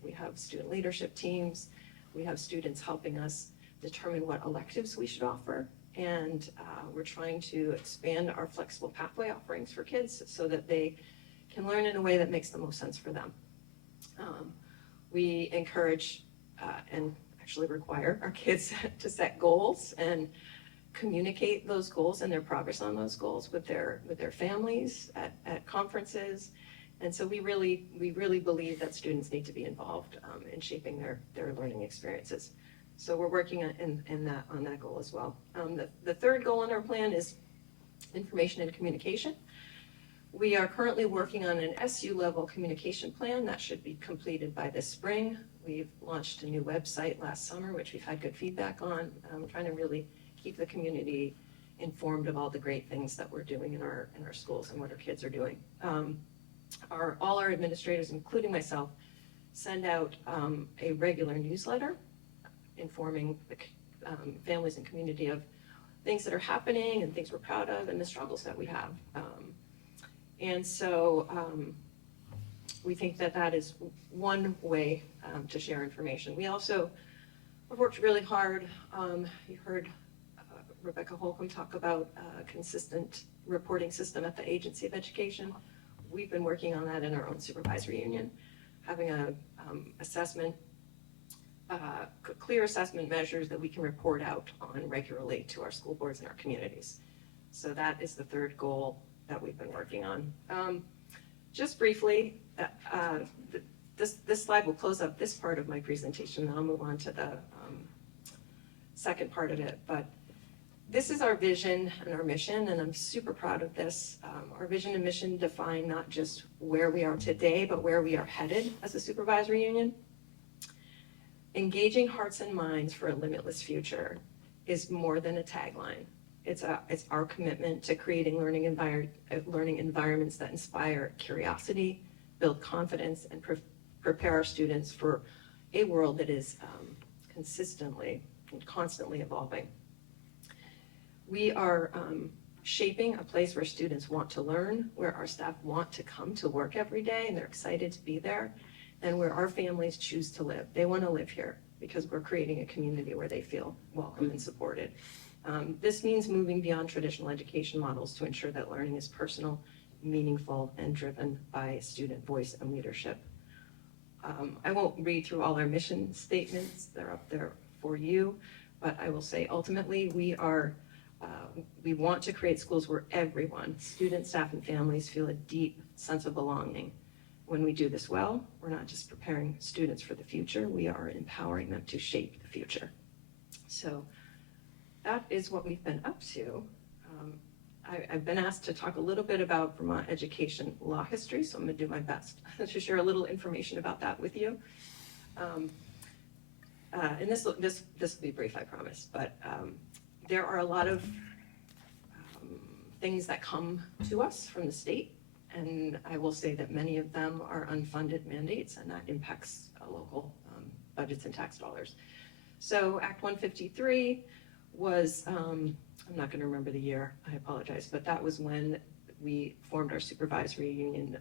We have student leadership teams. We have students helping us determine what electives we should offer And we're trying to expand our flexible pathway offerings for kids so that they can learn in a way that makes the most sense for them. We encourage and actually require our kids to set goals and communicate those goals and their progress on those goals with their families at conferences. And so we really believe that students need to be involved in shaping their learning experiences. So we're working on that goal as well. The third goal in our plan is information and communication. We are currently working on an SU level communication plan that should be completed by this spring. We've launched a new website last summer, which we've had good feedback on. Trying to really keep the community informed of all the great things that we're doing in our schools and what our kids are doing. All our administrators, including myself, send out a regular newsletter informing the families and community of things that are happening and things we're proud of and the struggles that we have. And so we think that is one way to share information. We also have worked really hard. You heard Rebecca Holcomb talk about a consistent reporting system at the Agency of Education. We've been working on that in our own supervisory union, having a clear assessment measures that we can report out on regularly to our school boards and our communities. So that is the third goal that we've been working on. Just briefly, this slide will close up this part of my presentation, and I'll move on to the second part of it. But this is our vision and our mission, and I'm super proud of this. Our vision and mission define not just where we are today, but where we are headed as a supervisory union. Engaging hearts and minds for a limitless future is more than a tagline. It's our commitment to creating learning environments that inspire curiosity, build confidence, and prepare our students for a world that is consistently and constantly evolving. We are shaping a place where students want to learn, where our staff want to come to work every day and they're excited to be there, and where our families choose to live. They want to live here because we're creating a community where they feel welcome and supported. This means moving beyond traditional education models to ensure that learning is personal, meaningful, and driven by student voice and leadership. I won't read through all our mission statements. They're up there for you, but I will say ultimately we want to create schools where everyone, students, staff, and families, feel a deep sense of belonging. When we do this well, we're not just preparing students for the future, we are empowering them to shape the future. So that is what we've been up to. I've been asked to talk a little bit about Vermont education law history, so I'm going to do my best to share a little information about that with you. And this will be brief, I promise, but there are a lot of things that come to us from the state, and I will say that many of them are unfunded mandates, and that impacts local budgets and tax dollars. So Act 153 was, I'm not going to remember the year, I apologize, but that was when we formed our supervisory union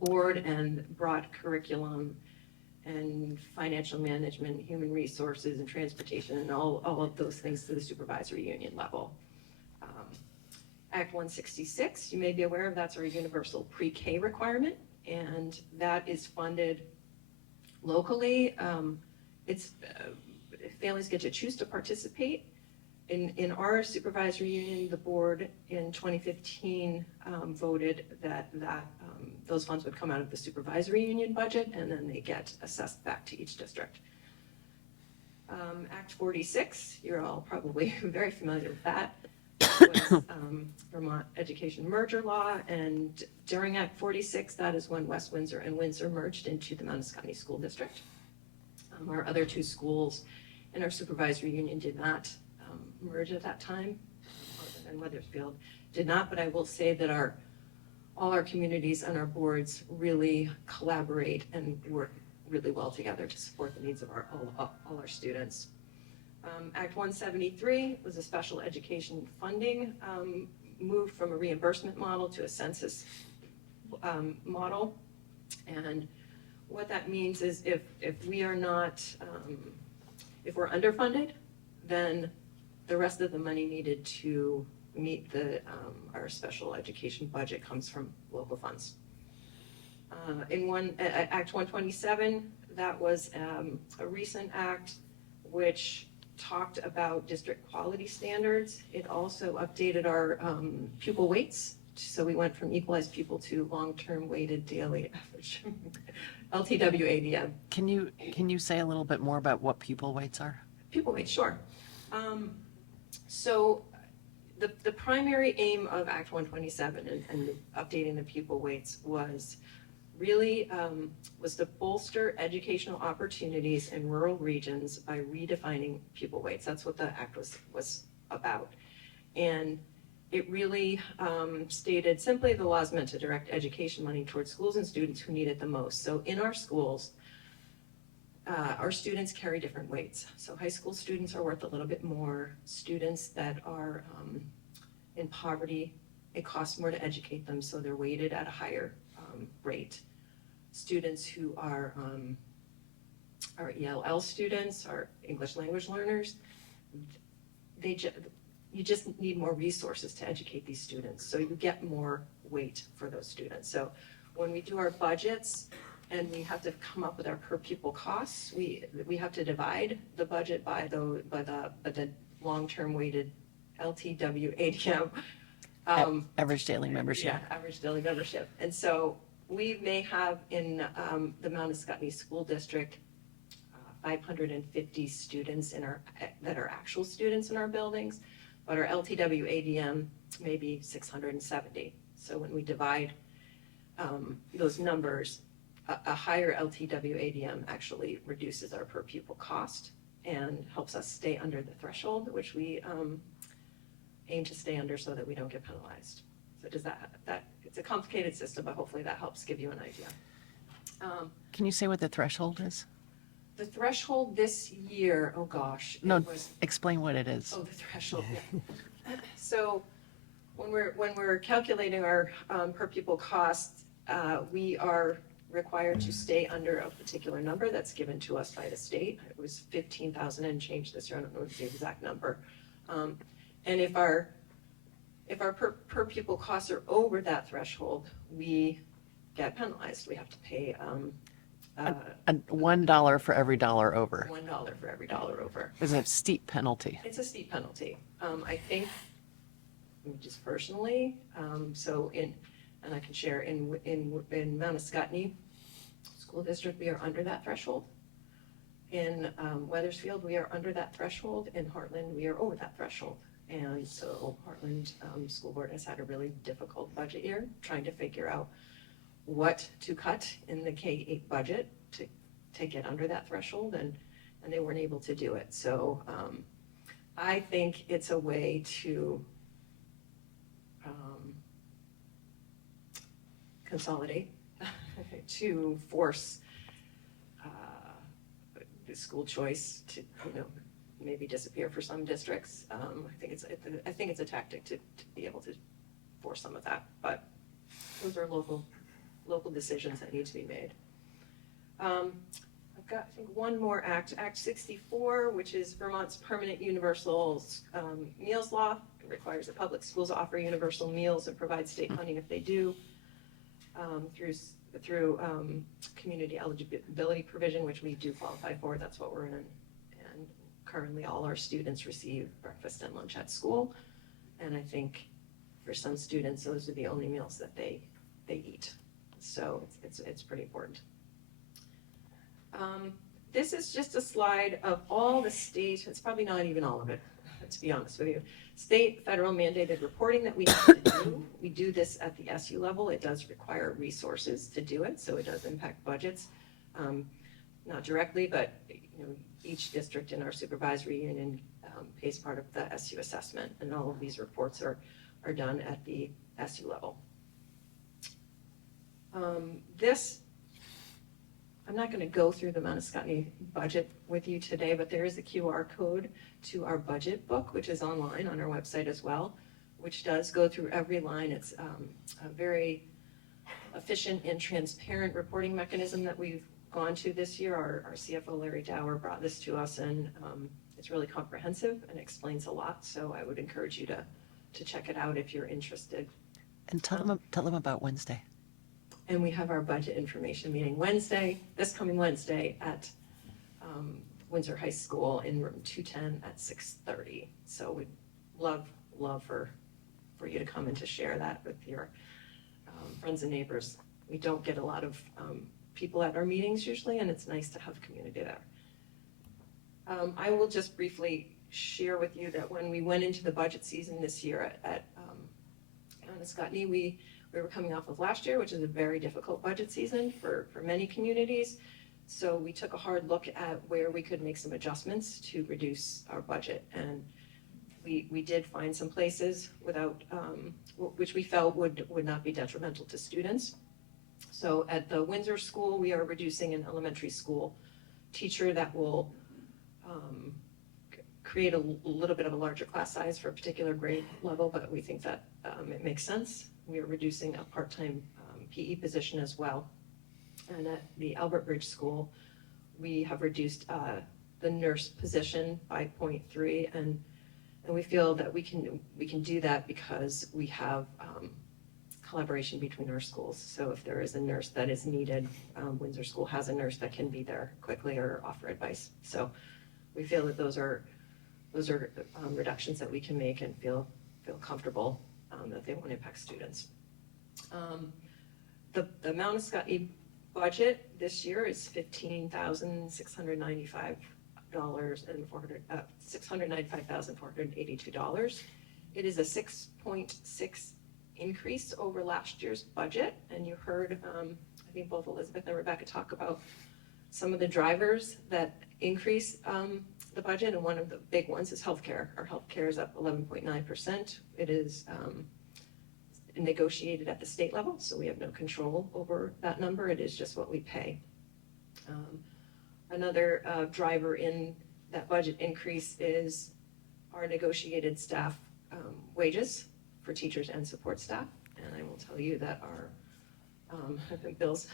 board and brought curriculum and financial management, human resources, and transportation, and all of those things to the supervisory union level. Act 166, you may be aware of, that's our universal pre-K requirement, and that is funded locally. Families get to choose to participate. In our supervisory union, the board in 2015 voted that those funds would come out of the supervisory union budget, and then they get assessed back to each district. Act 46, you're all probably very familiar with that, was Vermont Education Merger Law, and during Act 46, that is when West Windsor and Windsor merged into the Manasquani School District. Our other two schools in our supervisory union did not merge at that time, and Wethersfield did not, but I will say that all our communities and our boards really collaborate and work really well together to support the needs of all our students. Act 173 was a special education funding, moved from a reimbursement model to a census model. And what that means is if we are not, if we're underfunded, then the rest of the money needed to meet our special education budget comes from local funds. Act 127, that was a recent act which talked about district quality standards. It also updated our pupil weights. So we went from equalized pupil to long-term weighted daily average, LTW ADM. Can you say a little bit more about what pupil weights are? Pupil weights, sure. So the primary aim of Act 127 and updating the pupil weights was really was to bolster educational opportunities in rural regions by redefining pupil weights. That's what the act was about. And it really stated simply the law is meant to direct education money towards schools and students who need it the most. So in our schools, our students carry different weights. So high school students are worth a little bit more. Students that are in poverty, it costs more to educate them, so they're weighted at a higher rate. Students who are ELL students, are English language learners, you just need more resources to educate these students, so you get more weight for those students. So when we do our budgets and we have to come up with our per pupil costs, we have to divide the budget by the long-term weighted LTW ADM. Average daily membership. Yeah, average daily membership. And so we may have in the Mount Escutney School District 550 students that are actual students in our buildings, but our LTW ADM may be 670. So when we divide those numbers, a higher LTW ADM actually reduces our per pupil cost and helps us stay under the threshold, which we aim to stay under so that we don't get penalized. So does that it's a complicated system, but hopefully that helps give you an idea. Can you say what the threshold is? The threshold this year, oh gosh. No, explain what it is. Oh, the threshold, yeah. So when we're calculating our per pupil costs, we are required to stay under a particular number that's given to us by the state. It was 15,000 and change this year, I don't know the exact number. And if our per pupil costs are over that threshold, we get penalized. We have to pay $1 for every dollar over. $1 for every dollar over. It's a steep penalty. It's a steep penalty. I think, just personally, and I can share in Mount Escutney School District, we are under that threshold. In Weathersfield, we are under that threshold. In Heartland, we are over that threshold. And so Heartland School Board has had a really difficult budget year, trying to figure out what to cut in the K-8 budget to get under that threshold, and they weren't able to do it. So I think it's a way to consolidate, to force the school choice to, maybe disappear for some districts. I think it's a tactic to be able to force some of that, but those are local decisions that need to be made. I've got, I think, one more act, Act 64, which is Vermont's permanent universal meals law. It requires that public schools offer universal meals and provide state funding if they do, through community eligibility provision, which we do qualify for. That's what we're in. And currently all our students receive breakfast and lunch at school. And I think for some students, those are the only meals that they eat. So it's pretty important. This is just a slide of all the state, it's probably not even all of it, to be honest with you, state, federal mandated reporting that we have to do. We do this at the SU level. It does require resources to do it, so it does impact budgets. Not directly, but each district in our supervisory union pays part of the SU assessment, and all of these reports are done at the SU level. I'm not going to go through the Mount Escutney budget with you today, but there is a QR code to our budget book, which is online on our website as well, which does go through every line. It's a very efficient and transparent reporting mechanism that we've gone to this year. Our CFO, Larry Dower, brought this to us, and It's really comprehensive and explains a lot, so I would encourage you to check it out if you're interested. And tell them about Wednesday. And we have our budget information meeting Wednesday, this coming Wednesday at Windsor High School in room 210 at 6:30. So we'd love for you to come and to share that with your friends and neighbors. We don't get a lot of people at our meetings usually, and it's nice to have community there. I will just briefly share with you that when we went into the budget season this year at Anascotney, we were coming off of last year, which is a very difficult budget season for many communities. So we took a hard look at where we could make some adjustments to reduce our budget. And we did find some places without, which we felt would not be detrimental to students. So at the Windsor School, we are reducing an elementary school teacher that will create a little bit of a larger class size for a particular grade level, but we think that it makes sense. We are reducing a part-time PE position as well. And at the Albert Bridge School, we have reduced the nurse position by 0.3, and we feel that we can do that because we have collaboration between our schools. So if there is a nurse that is needed, Windsor School has a nurse that can be there quickly or offer advice. So we feel that those are reductions that we can make and feel comfortable that they won't impact students. The Mount Escotney budget this year is $695,482. It is a 6.6 increase over last year's budget, and you heard I think both Elizabeth and Rebecca talk about some of the drivers that increase the budget, and one of the big ones is healthcare. Our healthcare is up 11.9%. It is negotiated at the state level, so we have no control over that number. It is just what we pay. Another driver in that budget increase is our negotiated staff wages for teachers and support staff. And I will tell you that our Bill's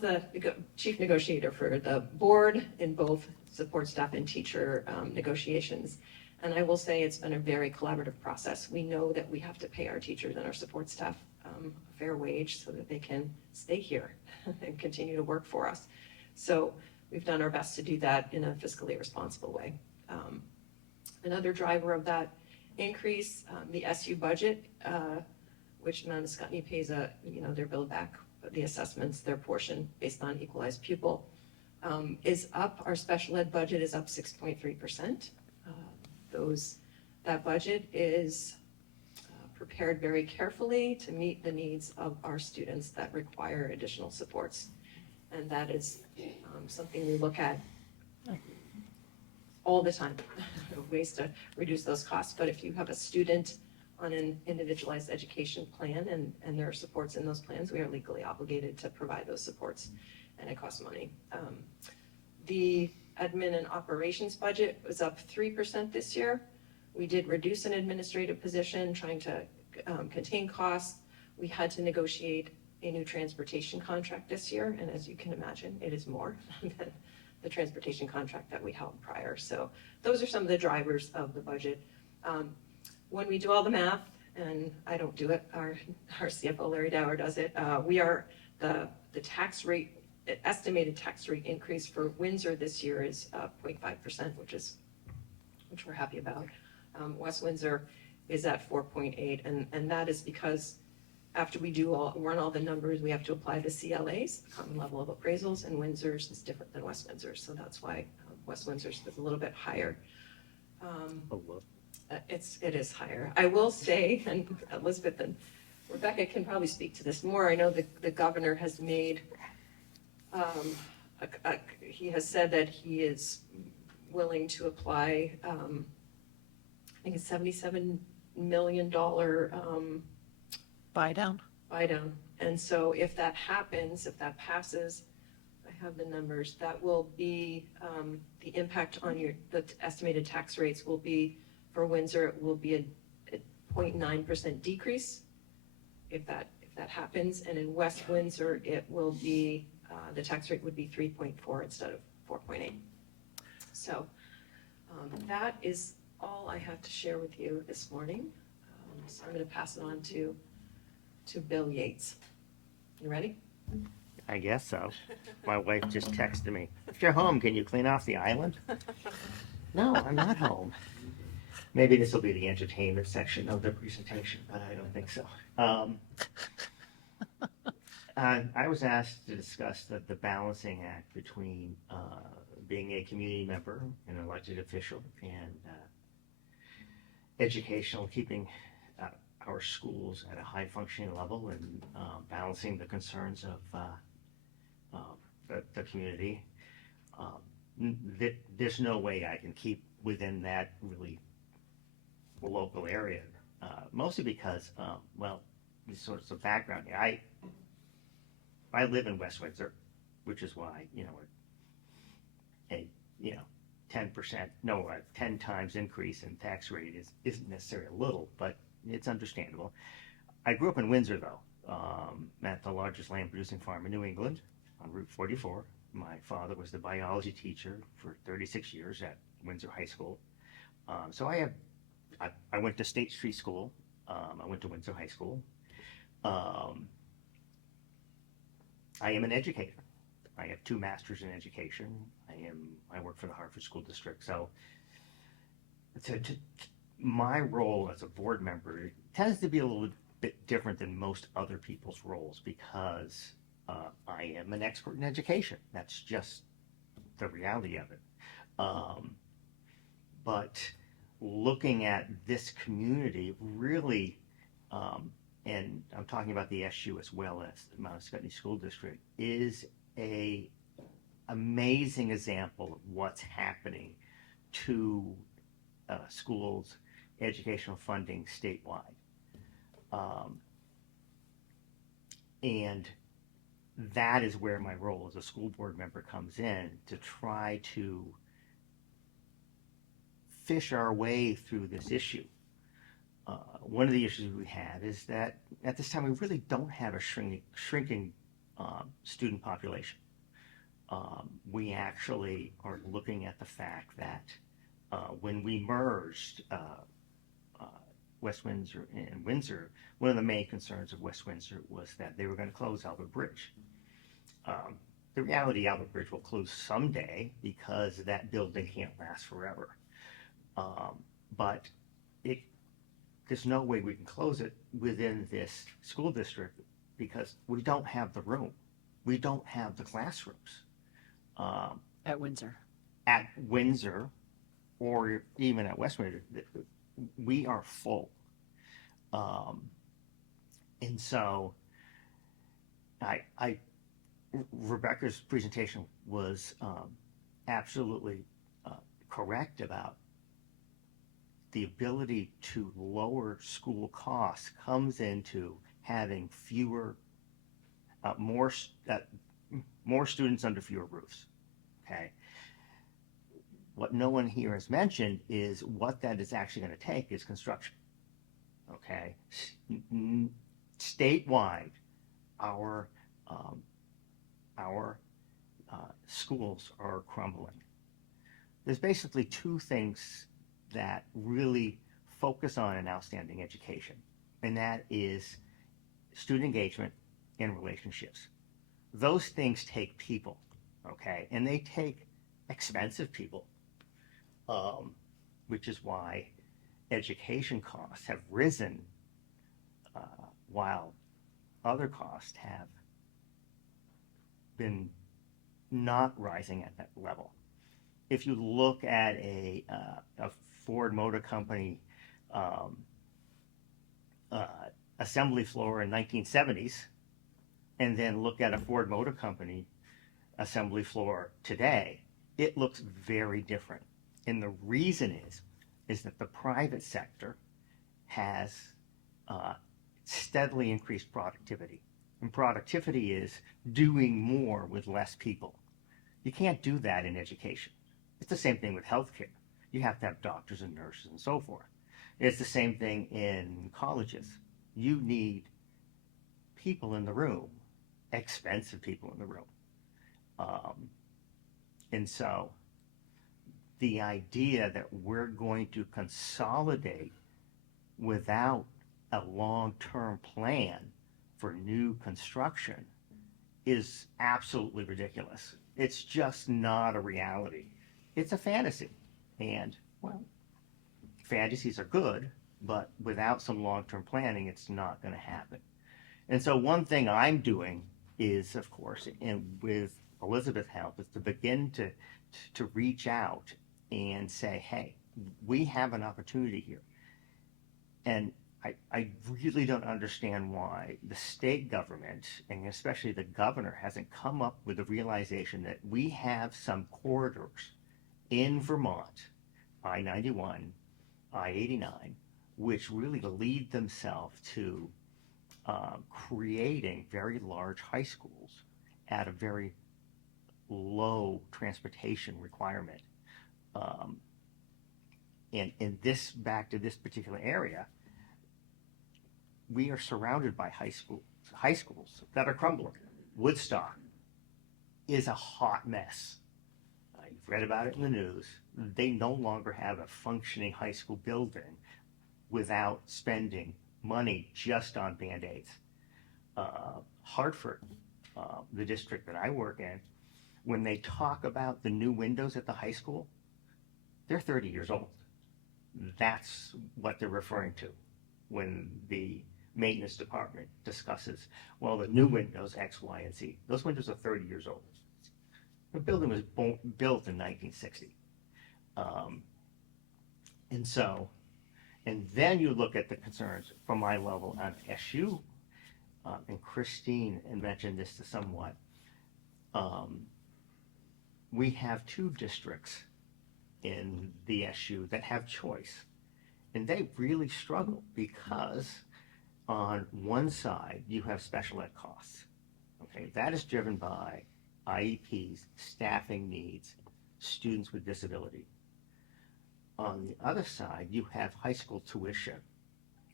the chief negotiator for the board in both support staff and teacher negotiations. And I will say it's been a very collaborative process. We know that we have to pay our teachers and our support staff a fair wage so that they can stay here and continue to work for us. So we've done our best to do that in a fiscally responsible way. Another driver of that increase, the SU budget, which Mount Escotney pays their bill back, the assessments, their portion based on equalized pupil, is up. Our special ed budget is up 6.3%. That budget is prepared very carefully to meet the needs of our students that require additional supports. And that is something we look at all the time, ways to reduce those costs. But if you have a student on an individualized education plan and there are supports in those plans, we are legally obligated to provide those supports, and it costs money. The admin and operations budget was up 3% this year. We did reduce an administrative position, trying to contain costs. We had to negotiate a new transportation contract this year, and as you can imagine, it is more than the transportation contract that we held prior. So those are some of the drivers of the budget. When we do all the math, and I don't do it, our CFO Larry Dower does it, we are the tax rate, estimated tax rate increase for Windsor this year is 0.5%, which we're happy about. West Windsor is at 4.8, and that is because after we run all the numbers, we have to apply the CLAs, the common level of appraisals, and Windsor's is different than West Windsor's, so that's why West Windsor's is a little bit higher. It is higher. I will say, and Elizabeth and Rebecca can probably speak to this more, I know the governor has made, he has said that he is willing to apply, I think it's $77 million buy down. And so if that happens, if that passes, I have the numbers, that will be, the impact on the estimated tax rates will be, for Windsor, it will be a 0.9% decrease if that happens. And in West Windsor, it will be, the tax rate would be 3.4 instead of 4.8. So That is all I have to share with you this morning. So I'm going to pass it on to Bill Yates. You ready? I guess so. My wife just texted me, if you're home, can you clean off the island? No, I'm not home. Maybe this will be the entertainment section of the presentation, but I don't think so. I was asked to discuss the balancing act between being a community member, an elected official, and educational, keeping our schools at a high functioning level and balancing the concerns of the community. There's no way I can keep within that really local area, mostly because, well, this sort of background here. I live in West Windsor, which is why, a 10 times increase in tax rate isn't necessarily a little, but it's understandable. I grew up in Windsor, though, at the largest land producing farm in New England on Route 44. My father was the biology teacher for 36 years at Windsor High School. So I went to State Street School. I went to Windsor High School. I am an educator. I have 2 masters in education. I work for the Hartford School District. So my role as a board member tends to be a little bit different than most other people's roles because I am an expert in education. That's just the reality of it. But looking at this community really, and I'm talking about the SU as well as the Mount Scottney School District, is a amazing example of what's happening to schools' educational funding statewide. And that is where my role as a school board member comes in, to try to fish our way through this issue. One of the issues we have is that at this time we really don't have a shrinking student population. We actually are looking at the fact that when we merged West Windsor and Windsor, one of the main concerns of West Windsor was that they were going to close Albert Bridge. The reality, Albert Bridge will close someday because that building can't last forever. But there's no way we can close it within this school district because we don't have the room. We don't have the classrooms. At Windsor. At Windsor, or even at West Windsor, we are full. And so Rebecca's presentation was absolutely correct about the ability to lower school costs comes into having more students under fewer roofs. Okay. What no one here has mentioned is what that is actually going to take is construction. Okay. Statewide, our schools are crumbling. There's basically 2 things that really focus on an outstanding education, and that is student engagement and relationships. Those things take people, okay, and they take expensive people, which is why education costs have risen while other costs have been not rising at that level. If you look at a Ford Motor Company assembly floor in 1970s, and then look at a Ford Motor Company assembly floor today, it looks very different. And the reason is that the private sector has steadily increased productivity. And productivity is doing more with less people. You can't do that in education. It's the same thing with healthcare. You have to have doctors and nurses and so forth. It's the same thing in colleges. You need people in the room, expensive people in the room. And so the idea that we're going to consolidate without a long-term plan for new construction is absolutely ridiculous. It's just not a reality. It's a fantasy. And, well, fantasies are good, but without some long-term planning, it's not going to happen. And so one thing I'm doing is, of course, and with Elizabeth's help, is to begin to reach out and say, hey, we have an opportunity here. And I really don't understand why the state government, and especially the governor, hasn't come up with the realization that we have some corridors in Vermont, I-91, I-89, which really lead themselves to creating very large high schools at a very low transportation requirement. And this, back to this particular area, we are surrounded by high schools that are crumbling. Woodstock is a hot mess. You've read about it in the news. They no longer have a functioning high school building without spending money just on Band-Aids. Hartford, the district that I work in, when they talk about the new windows at the high school, they're 30 years old. That's what they're referring to when the maintenance department discusses, well, the new windows, X, Y, and Z. Those windows are 30 years old. The building was built in 1960. And then you look at the concerns from my level on SU, and Christine mentioned this to somewhat. We have two districts in the SU that have choice, and they really struggle because on one side you have special ed costs. Okay, that is driven by IEPs, staffing needs, students with disability. On the other side, you have high school tuition,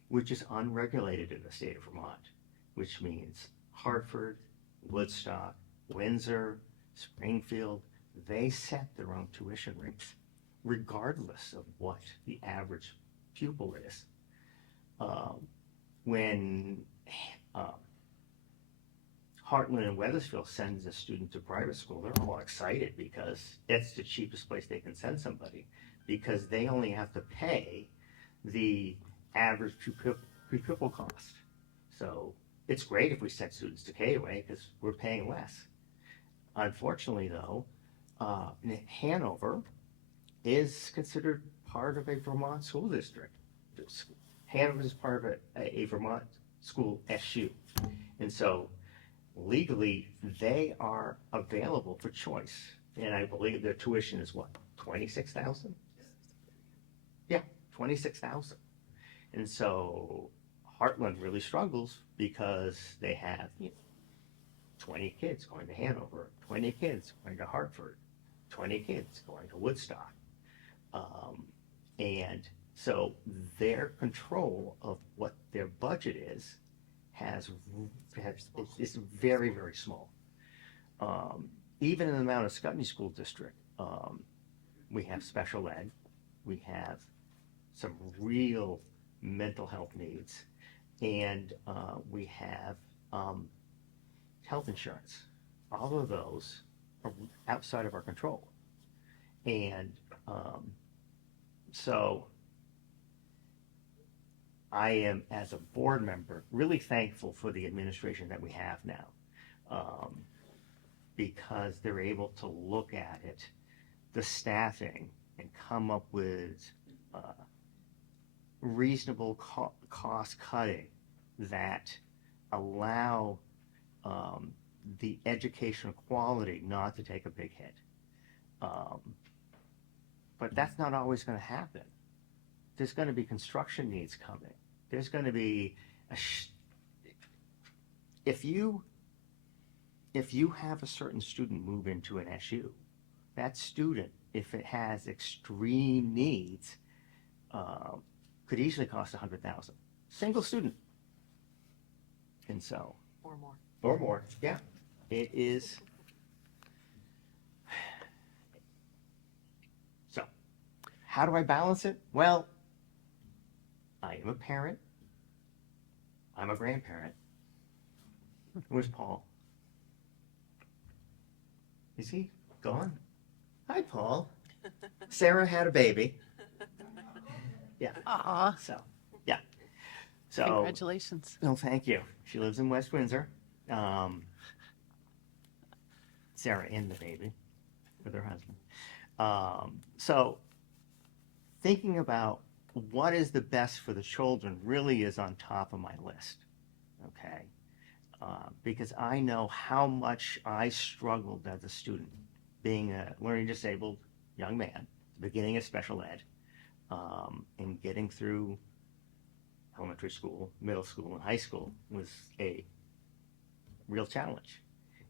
which is unregulated in the state of Vermont, which means Hartford, Woodstock, Windsor, Springfield, they set their own tuition rates, regardless of what the average pupil is. When Heartland and Weathersfield sends a student to private school, they're all excited because it's the cheapest place they can send somebody, because they only have to pay the average pupil cost. So it's great if we send students to K-way because we're paying less. Unfortunately, though, Hanover is considered part of a Vermont school district. Hanover is part of a Vermont school SU. And so legally, they are available for choice. And I believe their tuition is what, $26,000? Yeah, $26,000. And so Heartland really struggles because they have 20 kids going to Hanover, 20 kids going to Hartford, 20 kids going to Woodstock. And so their control of what their budget is is very, very small. Even in the Mount Scottney School District, we have special ed, we have some real mental health needs, and we have health insurance. All of those are outside of our control. And so I am, as a board member, really thankful for the administration that we have now, because they're able to look at it, the staffing, and come up with reasonable cost cutting that allow the educational quality not to take a big hit. But that's not always going to happen. There's going to be construction needs coming. There's going to be if you have a certain student move into an SU, that student, if it has extreme needs, could easily cost $100,000. Single student. And so, Or more. or more, yeah. It is. So how do I balance it? Well, I am a parent. I'm a grandparent. Where's Paul? Is he gone? Hi, Paul. Sarah had a baby. Yeah. Aw. So, yeah. So. Congratulations. No, thank you. She lives in West Windsor. Sarah and the baby with her husband. So, thinking about what is the best for the children really is on top of my list. Okay. Because I know how much I struggled as a student, being a learning disabled young man, at the beginning of special ed, and getting through elementary school, middle school, and high school was a real challenge.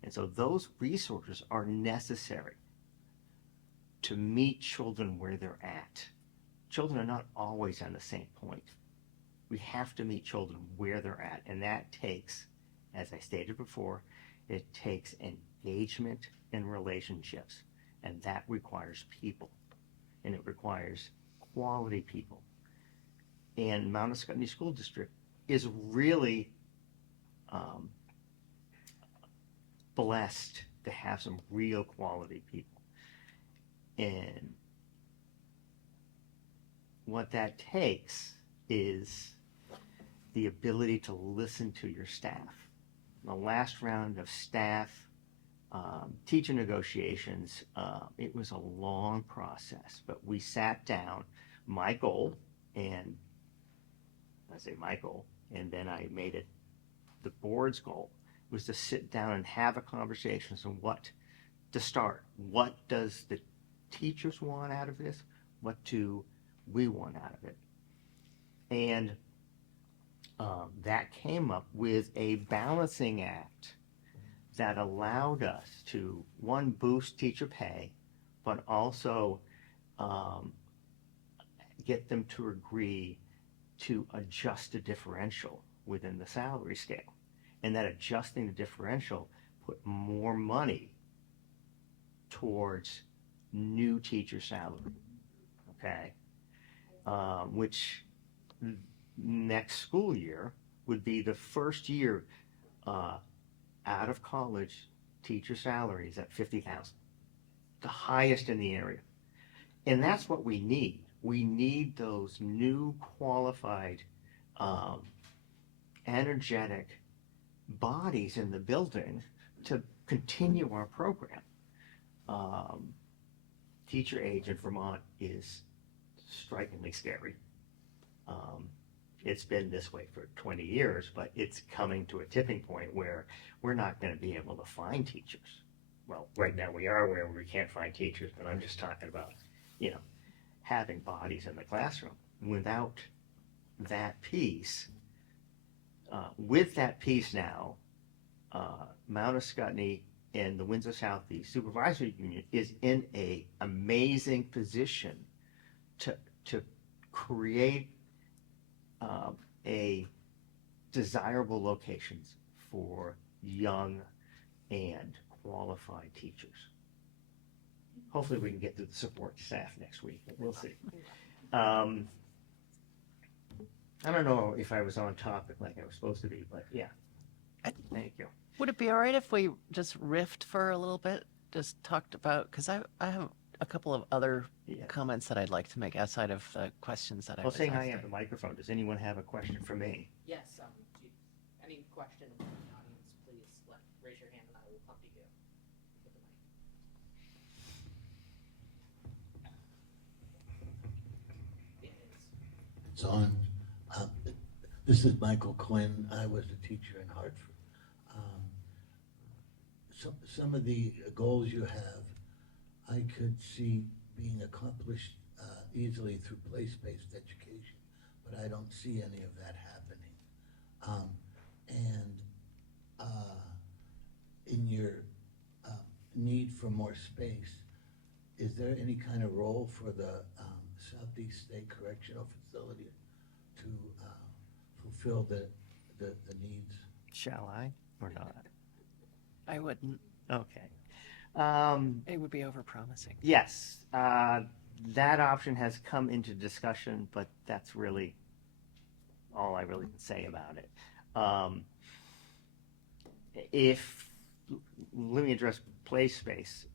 And so those resources are necessary to meet children where they're at. Children are not always on the same point. We have to meet children where they're at, and that takes, as I stated before, it takes engagement in relationships, and that requires people, and it requires quality people. And Mount Ascutney School District is really blessed to have some real quality people. And what that takes is the ability to listen to your staff. The last round of staff teacher negotiations, it was a long process, but we sat down. My goal, and I say my goal, and then I made it the board's goal, was to sit down and have a conversation on what to start. What does the teachers want out of this? What do we want out of it? And that came up with a balancing act that allowed us to, one, boost teacher pay, but also get them to agree to adjust the differential within the salary scale. And that adjusting the differential put more money towards new teacher salary, okay? Which next school year would be the first year out of college teacher salaries at $50,000, the highest in the area. And that's what we need. We need those new qualified, energetic bodies in the building to continue our program. Teacher age in Vermont is strikingly scary. It's been this way for 20 years, but it's coming to a tipping point where we're not going to be able to find teachers. Well, right now we are where we can't find teachers, but I'm just talking about, having bodies in the classroom. Without that piece, with that piece now, Mount Ascutney and the Windsor Southeast Supervisory Union is in an amazing position to create a desirable locations for young and qualified teachers. Hopefully we can get to the support staff next week, but we'll see. I don't know if I was on topic like I was supposed to be, but yeah. Thank you. Would it be all right if we just riffed for a little bit? Just talked about, because I have a couple of other comments that I'd like to make outside of the questions that I was saying I asked. have the microphone. Does anyone have a question for me? Yes, any questions from the audience, please raise your hand and I will come to you. With the mic. It's on. This is Michael Quinn. I was a teacher in Hartford. Some of the goals you have, I could see being accomplished easily through place-based education, but I don't see any of that happening. In your need for more space, is there any kind of role for the Southeast State Correctional Facility to fulfill the needs? Shall I or not? I wouldn't. Okay. It would be overpromising. Yes. that option has come into discussion, but that's really all I really can say about it. Let me address play space.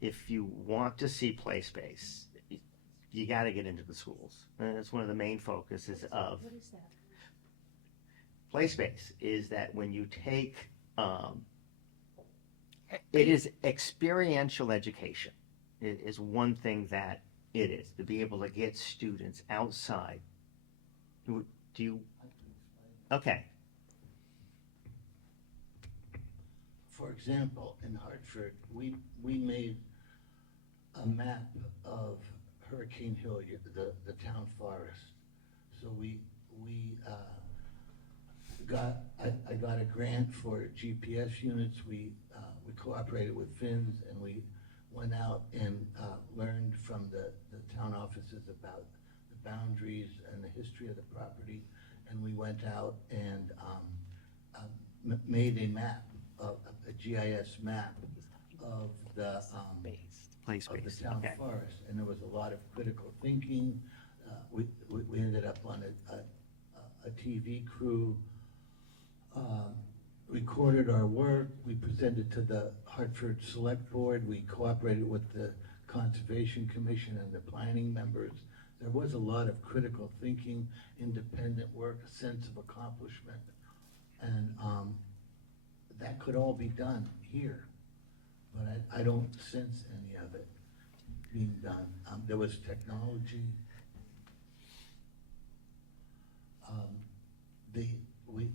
If you want to see play space, you got to get into the schools. And that's one of the main focuses of What is that? play space, is that when you take, it is experiential education. It is one thing that it is, to be able to get students outside. Do you? Okay. For example, in Hartford, we made a map of Hurricane Hilliard, the town forest. So I got a grant for GPS units. We cooperated with Finns, and we went out and learned from the town offices about the boundaries and the history of the property. And we went out and made a map, a GIS map of the play space of the town forest. And there was a lot of critical thinking. We ended up on a TV crew, recorded our work. We presented to the Hartford Select Board. We cooperated with the Conservation Commission and the planning members. There was a lot of critical thinking, independent work, a sense of accomplishment, and that could all be done here, but I don't sense any of it being done. There was technology.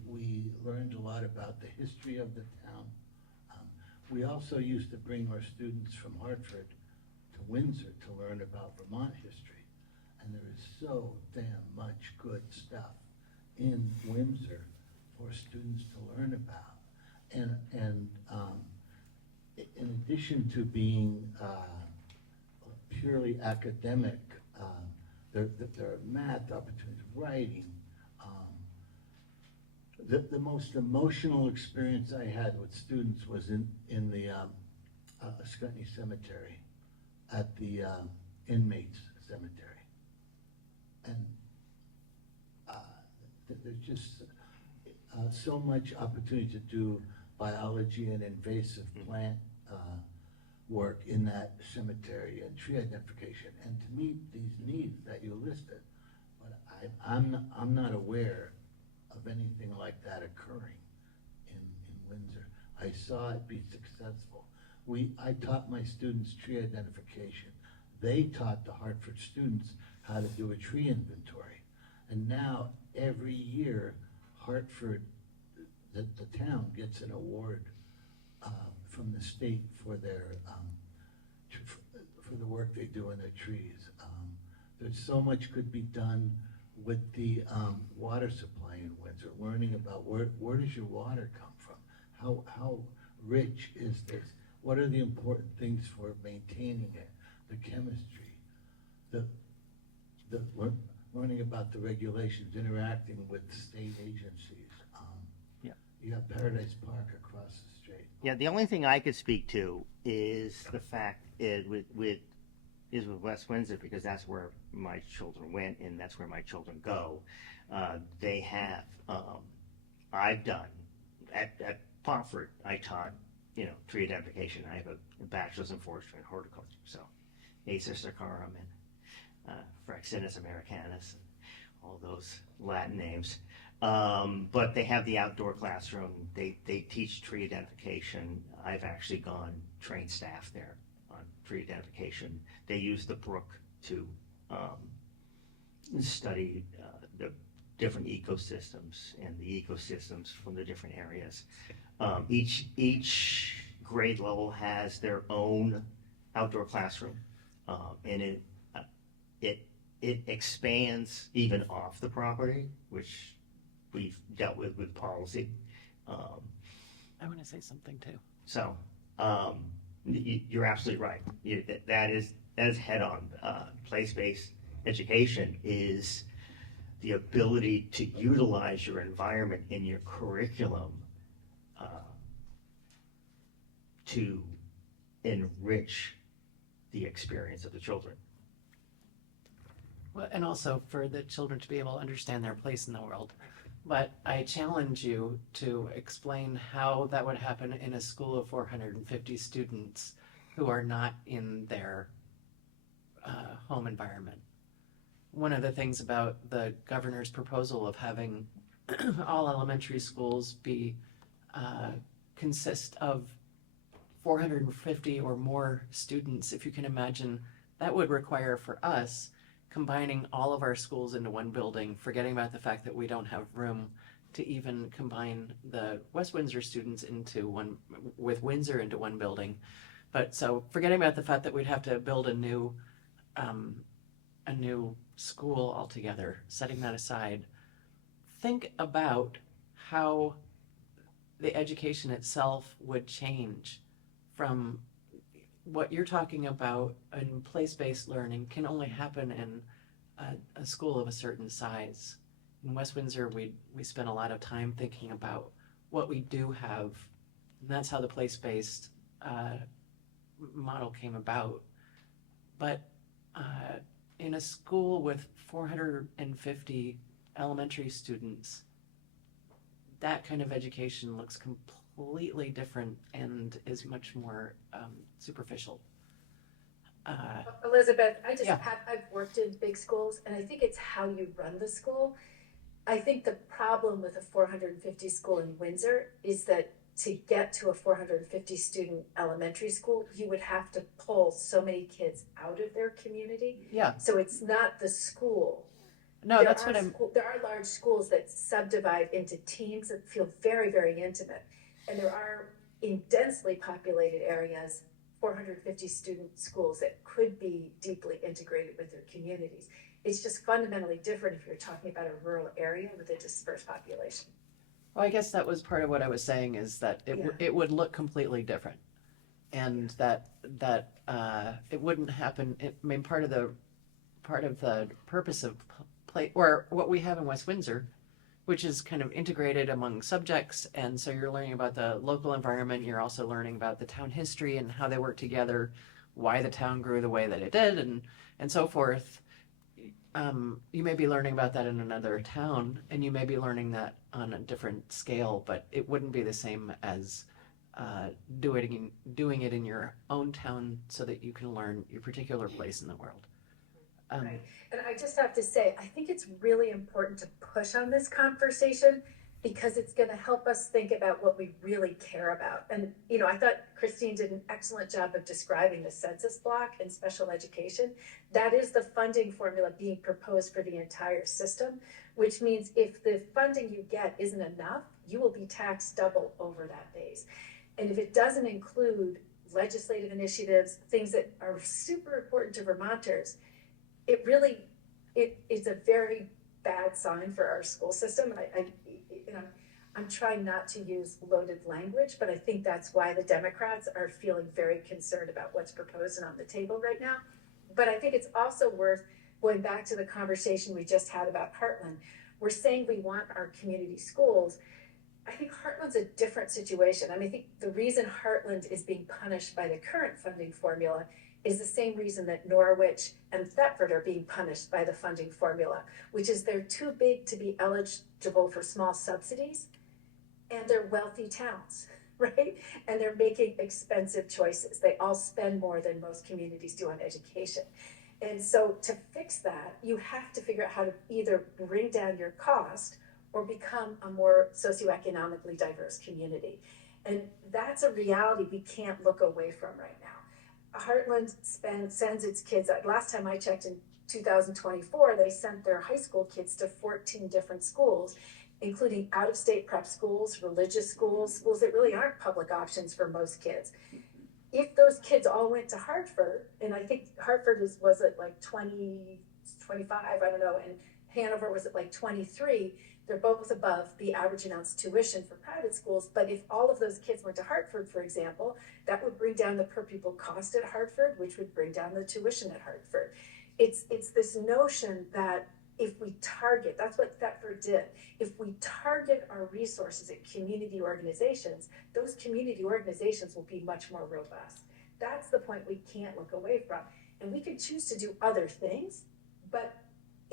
We learned a lot about the history of the town. We also used to bring our students from Hartford to Windsor to learn about Vermont history. And there is so damn much good stuff in Windsor for students to learn about. And in addition to being purely academic, there are math opportunities, writing. The most emotional experience I had with students was in the Ascutney Cemetery, at the inmates cemetery. And there's just so much opportunity to do biology and invasive plant work in that cemetery and tree identification, and to meet these needs that you listed. But I'm not aware of anything like that occurring in Windsor. I saw it be successful. I taught my students tree identification. They taught the Hartford students how to do a tree inventory. And now every year, Hartford, the town, gets an award from the state for their for the work they do in their trees. There's so much could be done with the water supply in Windsor, learning about where does your water come from? How rich is this? What are the important things for maintaining it? The chemistry, learning about the regulations, interacting with state agencies. You got Paradise Park across the street. Yeah, the only thing I could speak to is the fact with West Windsor, because that's where my children went and that's where my children go. They have, I've done, at Pomfret, I taught, tree identification. I have a bachelor's in forestry and horticulture, so Acer Sarcarum and Fraxinus americanus, and all those Latin names. But they have the outdoor classroom. They teach tree identification. I've actually trained staff there on tree identification. They use the brook to study the different ecosystems and the ecosystems from the different areas. Each grade level has their own outdoor classroom, and it expands even off the property, which we've dealt with policy. I want to say something too. So you're absolutely right. That is head-on. Place-based education is the ability to utilize your environment in your curriculum to enrich the experience of the children. Well, and also for the children to be able to understand their place in the world. But I challenge you to explain how that would happen in a school of 450 students who are not in their home environment. One of the things about the governor's proposal of having all elementary schools be consist of 450 or more students, if you can imagine, that would require for us combining all of our schools into one building, forgetting about the fact that we don't have room to even combine the West Windsor students into one, with Windsor into one building. But so forgetting about the fact that we'd have to build a new school altogether, setting that aside, think about how the education itself would change from what you're talking about in place-based learning can only happen in a school of a certain size. In West Windsor, we spent a lot of time thinking about what we do have, and that's how the place-based model came about. But in a school with 450 elementary students, that kind of education looks completely different and is much more superficial. Elizabeth, Yeah. I've worked in big schools, and I think it's how you run the school. I think the problem with a 450 school in Windsor is that to get to a 450 student elementary school, you would have to pull so many kids out of their community. Yeah. So it's not the school. No, There that's are what I'm. There are large schools that subdivide into teams that feel very, very intimate. And there are, in densely populated areas, 450 student schools that could be deeply integrated with their communities. It's just fundamentally different if you're talking about a rural area with a dispersed population. Well, I guess that was part of what I was saying, is that it would look completely different, and that it wouldn't happen. I mean, part of the purpose of play, or what we have in West Windsor, which is kind of integrated among subjects, and so you're learning about the local environment. You're also learning about the town history and how they work together, why the town grew the way that it did, and so forth. You may be learning about that in another town, and you may be learning that on a different scale, but it wouldn't be the same as doing it in your own town so that you can learn your particular place in the world. Right. And I just have to say, I think it's really important to push on this conversation because it's going to help us think about what we really care about. And, you know, I thought Christine did an excellent job of describing the census block and special education. That is the funding formula being proposed for the entire system, which means if the funding you get isn't enough, you will be taxed double over that base. And if it doesn't include legislative initiatives, things that are super important to Vermonters, it really, it's a very bad sign for our school system. And I'm trying not to use loaded language, but I think that's why the Democrats are feeling very concerned about what's proposed and on the table right now. But I think it's also worth going back to the conversation we just had about Heartland. We're saying we want our community schools. I think Heartland's a different situation. I mean, I think the reason Heartland is being punished by the current funding formula is the same reason that Norwich and Thetford are being punished by the funding formula, which is they're too big to be eligible for small subsidies, and they're wealthy towns, right? And they're making expensive choices. They all spend more than most communities do on education. And so to fix that, you have to figure out how to either bring down your cost or become a more socioeconomically diverse community. And that's a reality we can't look away from right now. Heartland sends its kids, last time I checked in 2024, they sent their high school kids to 14 different schools, including out-of-state prep schools, religious schools, schools that really aren't public options for most kids. If those kids all went to Hartford, and I think Hartford was at like 20, 25, I don't know, and Hanover was at like 23, they're both above the average announced tuition for private schools. But if all of those kids went to Hartford, for example, that would bring down the per pupil cost at Hartford, which would bring down the tuition at Hartford. It's this notion that if we target, that's what Thetford did, if we target our resources at community organizations, those community organizations will be much more robust. That's the point we can't look away from. And we could choose to do other things, but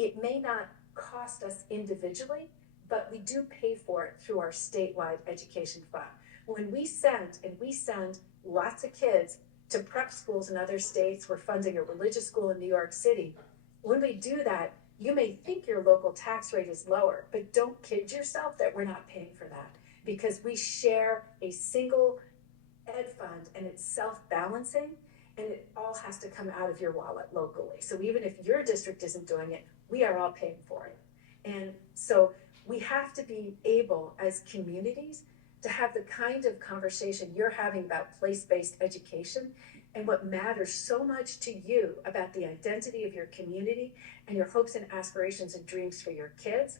it may not cost us individually, but we do pay for it through our statewide education fund. When we send lots of kids to prep schools in other states, we're funding a religious school in New York City. When we do that, you may think your local tax rate is lower, but don't kid yourself that we're not paying for that, because we share a single ed fund and it's self-balancing, and it all has to come out of your wallet locally. So even if your district isn't doing it, we are all paying for it. And so we have to be able, as communities, to have the kind of conversation you're having about place-based education and what matters so much to you about the identity of your community and your hopes and aspirations and dreams for your kids,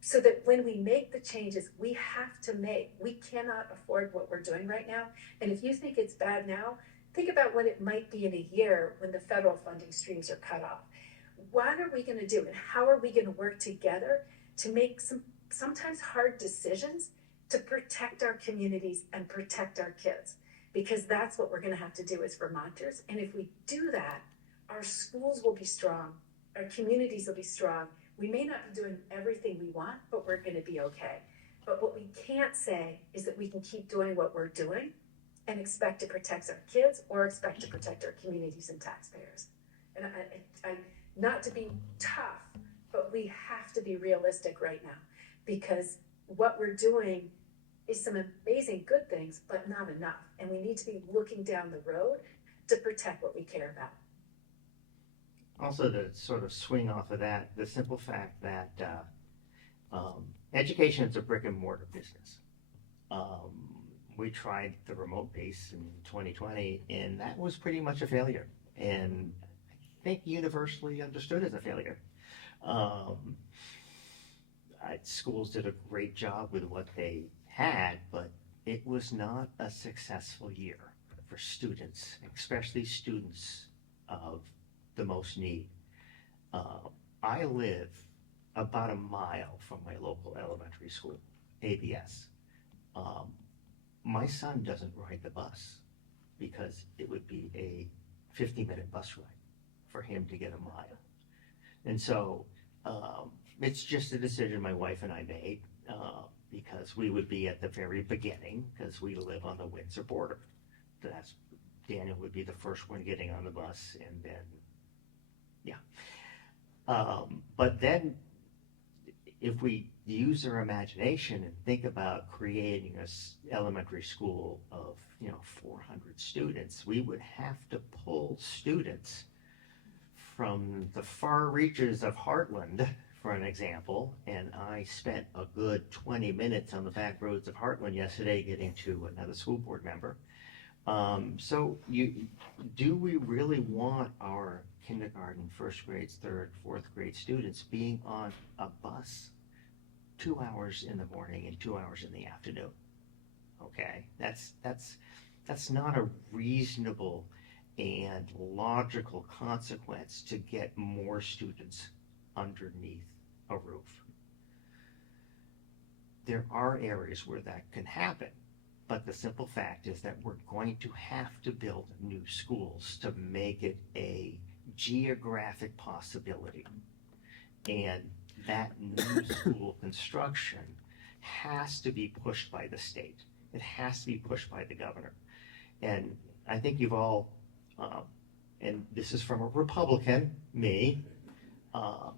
so that when we make the changes we have to make, we cannot afford what we're doing right now. And if you think it's bad now, think about what it might be in a year when the federal funding streams are cut off. What are we going to do, and how are we going to work together to make some sometimes hard decisions to protect our communities and protect our kids? Because that's what we're going to have to do as Vermonters. And if we do that, our schools will be strong, our communities will be strong. We may not be doing everything we want, but we're going to be okay. But what we can't say is that we can keep doing what we're doing and expect to protect our kids or expect to protect our communities and taxpayers. And I not to be tough, but we have to be realistic right now, because what we're doing is some amazing good things, but not enough. And we need to be looking down the road to protect what we care about. Also, to sort of swing off of that, the simple fact that education is a brick and mortar business. We tried the remote base in 2020, and that was pretty much a failure, and I think universally understood as a failure. Schools did a great job with what they had, but it was not a successful year for students, especially students of the most need. I live about a mile from my local elementary school, ABS. My son doesn't ride the bus because it would be a 50-minute bus ride for him to get a mile. And so it's just a decision my wife and I made because we would be at the very beginning, because we live on the Windsor border. Daniel would be the first one getting on the bus, and then, but then if we use our imagination and think about creating an elementary school of 400 students, we would have to pull students from the far reaches of Heartland, for an example, and I spent a good 20 minutes on the back roads of Heartland yesterday getting to another school board member. So do we really want our kindergarten, first grades, third, fourth grade students being on a bus 2 hours in the morning and 2 hours in the afternoon? Okay, that's not a reasonable and logical consequence to get more students underneath a roof. There are areas where that can happen, but the simple fact is that we're going to have to build new schools to make it a geographic possibility. And that new school construction has to be pushed by the state. It has to be pushed by the governor. And I think you've all, and this is from a Republican, me,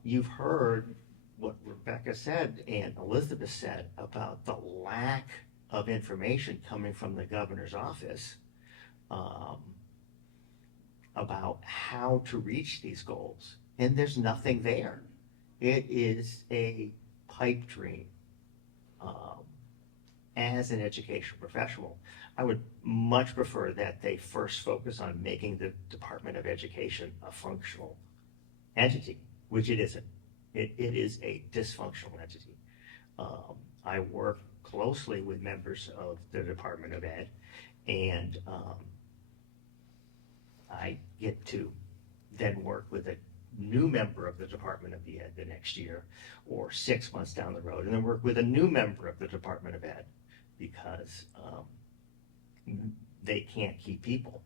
you've heard what Rebecca said and Elizabeth said about the lack of information coming from the governor's office about how to reach these goals. And there's nothing there. It is a pipe dream. As an education professional, I would much prefer that they first focus on making the Department of Education a functional entity, which it isn't. It is a dysfunctional entity. I work closely with members of the Department of Ed, and I get to then work with a new member of the Department of Ed the next year, or 6 months down the road, and then work with a new member of the Department of Ed, because they can't keep people.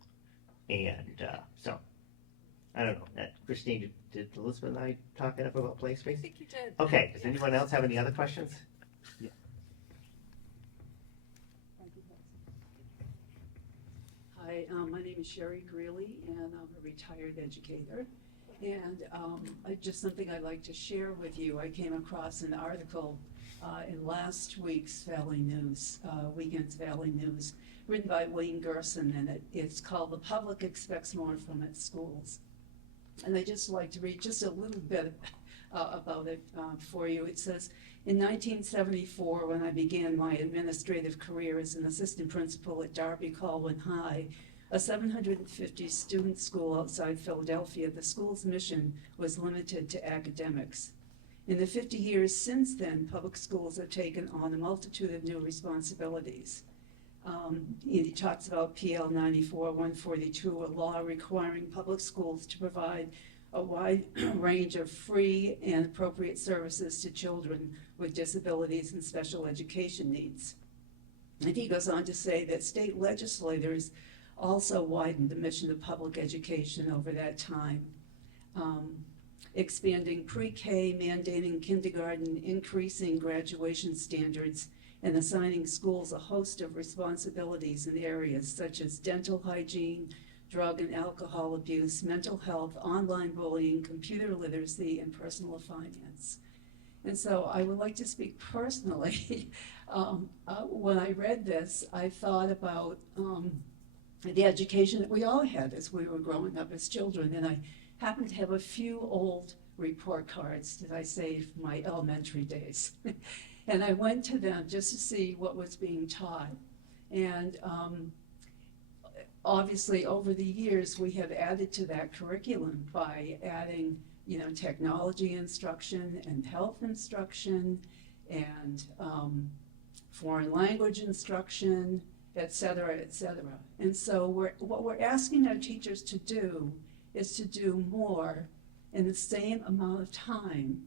And so I don't know. Christine, did Elizabeth and I talk enough about play space? I think you did. Okay, does anyone else have any other questions? Yeah. Hi, my name is Sherry Greeley, and I'm a retired educator. And just something I'd like to share with you. I came across an article in last week's Valley News, Weekend's Valley News, written by Wayne Gerson, and it's called "The Public Expects More from Its Schools." And I'd just like to read just a little bit about it for you. It says, in 1974, when I began my administrative career as an assistant principal at Darby Colwyn High, a 750-student school outside Philadelphia, the school's mission was limited to academics. In the 50 years since then, public schools have taken on a multitude of new responsibilities. He talks about PL 94-142, a law requiring public schools to provide a wide range of free and appropriate services to children with disabilities and special education needs. And he goes on to say that state legislators also widened the mission of public education over that time, expanding pre-K, mandating kindergarten, increasing graduation standards, and assigning schools a host of responsibilities in areas such as dental hygiene, drug and alcohol abuse, mental health, online bullying, computer literacy, and personal finance. And so I would like to speak personally. When I read this, I thought about the education that we all had as we were growing up as children, and I happened to have a few old report cards that I saved from my elementary days. And I went to them just to see what was being taught. And obviously, over the years, we have added to that curriculum by adding, technology instruction and health instruction and foreign language instruction, et cetera, et cetera. And so what we're asking our teachers to do is to do more in the same amount of time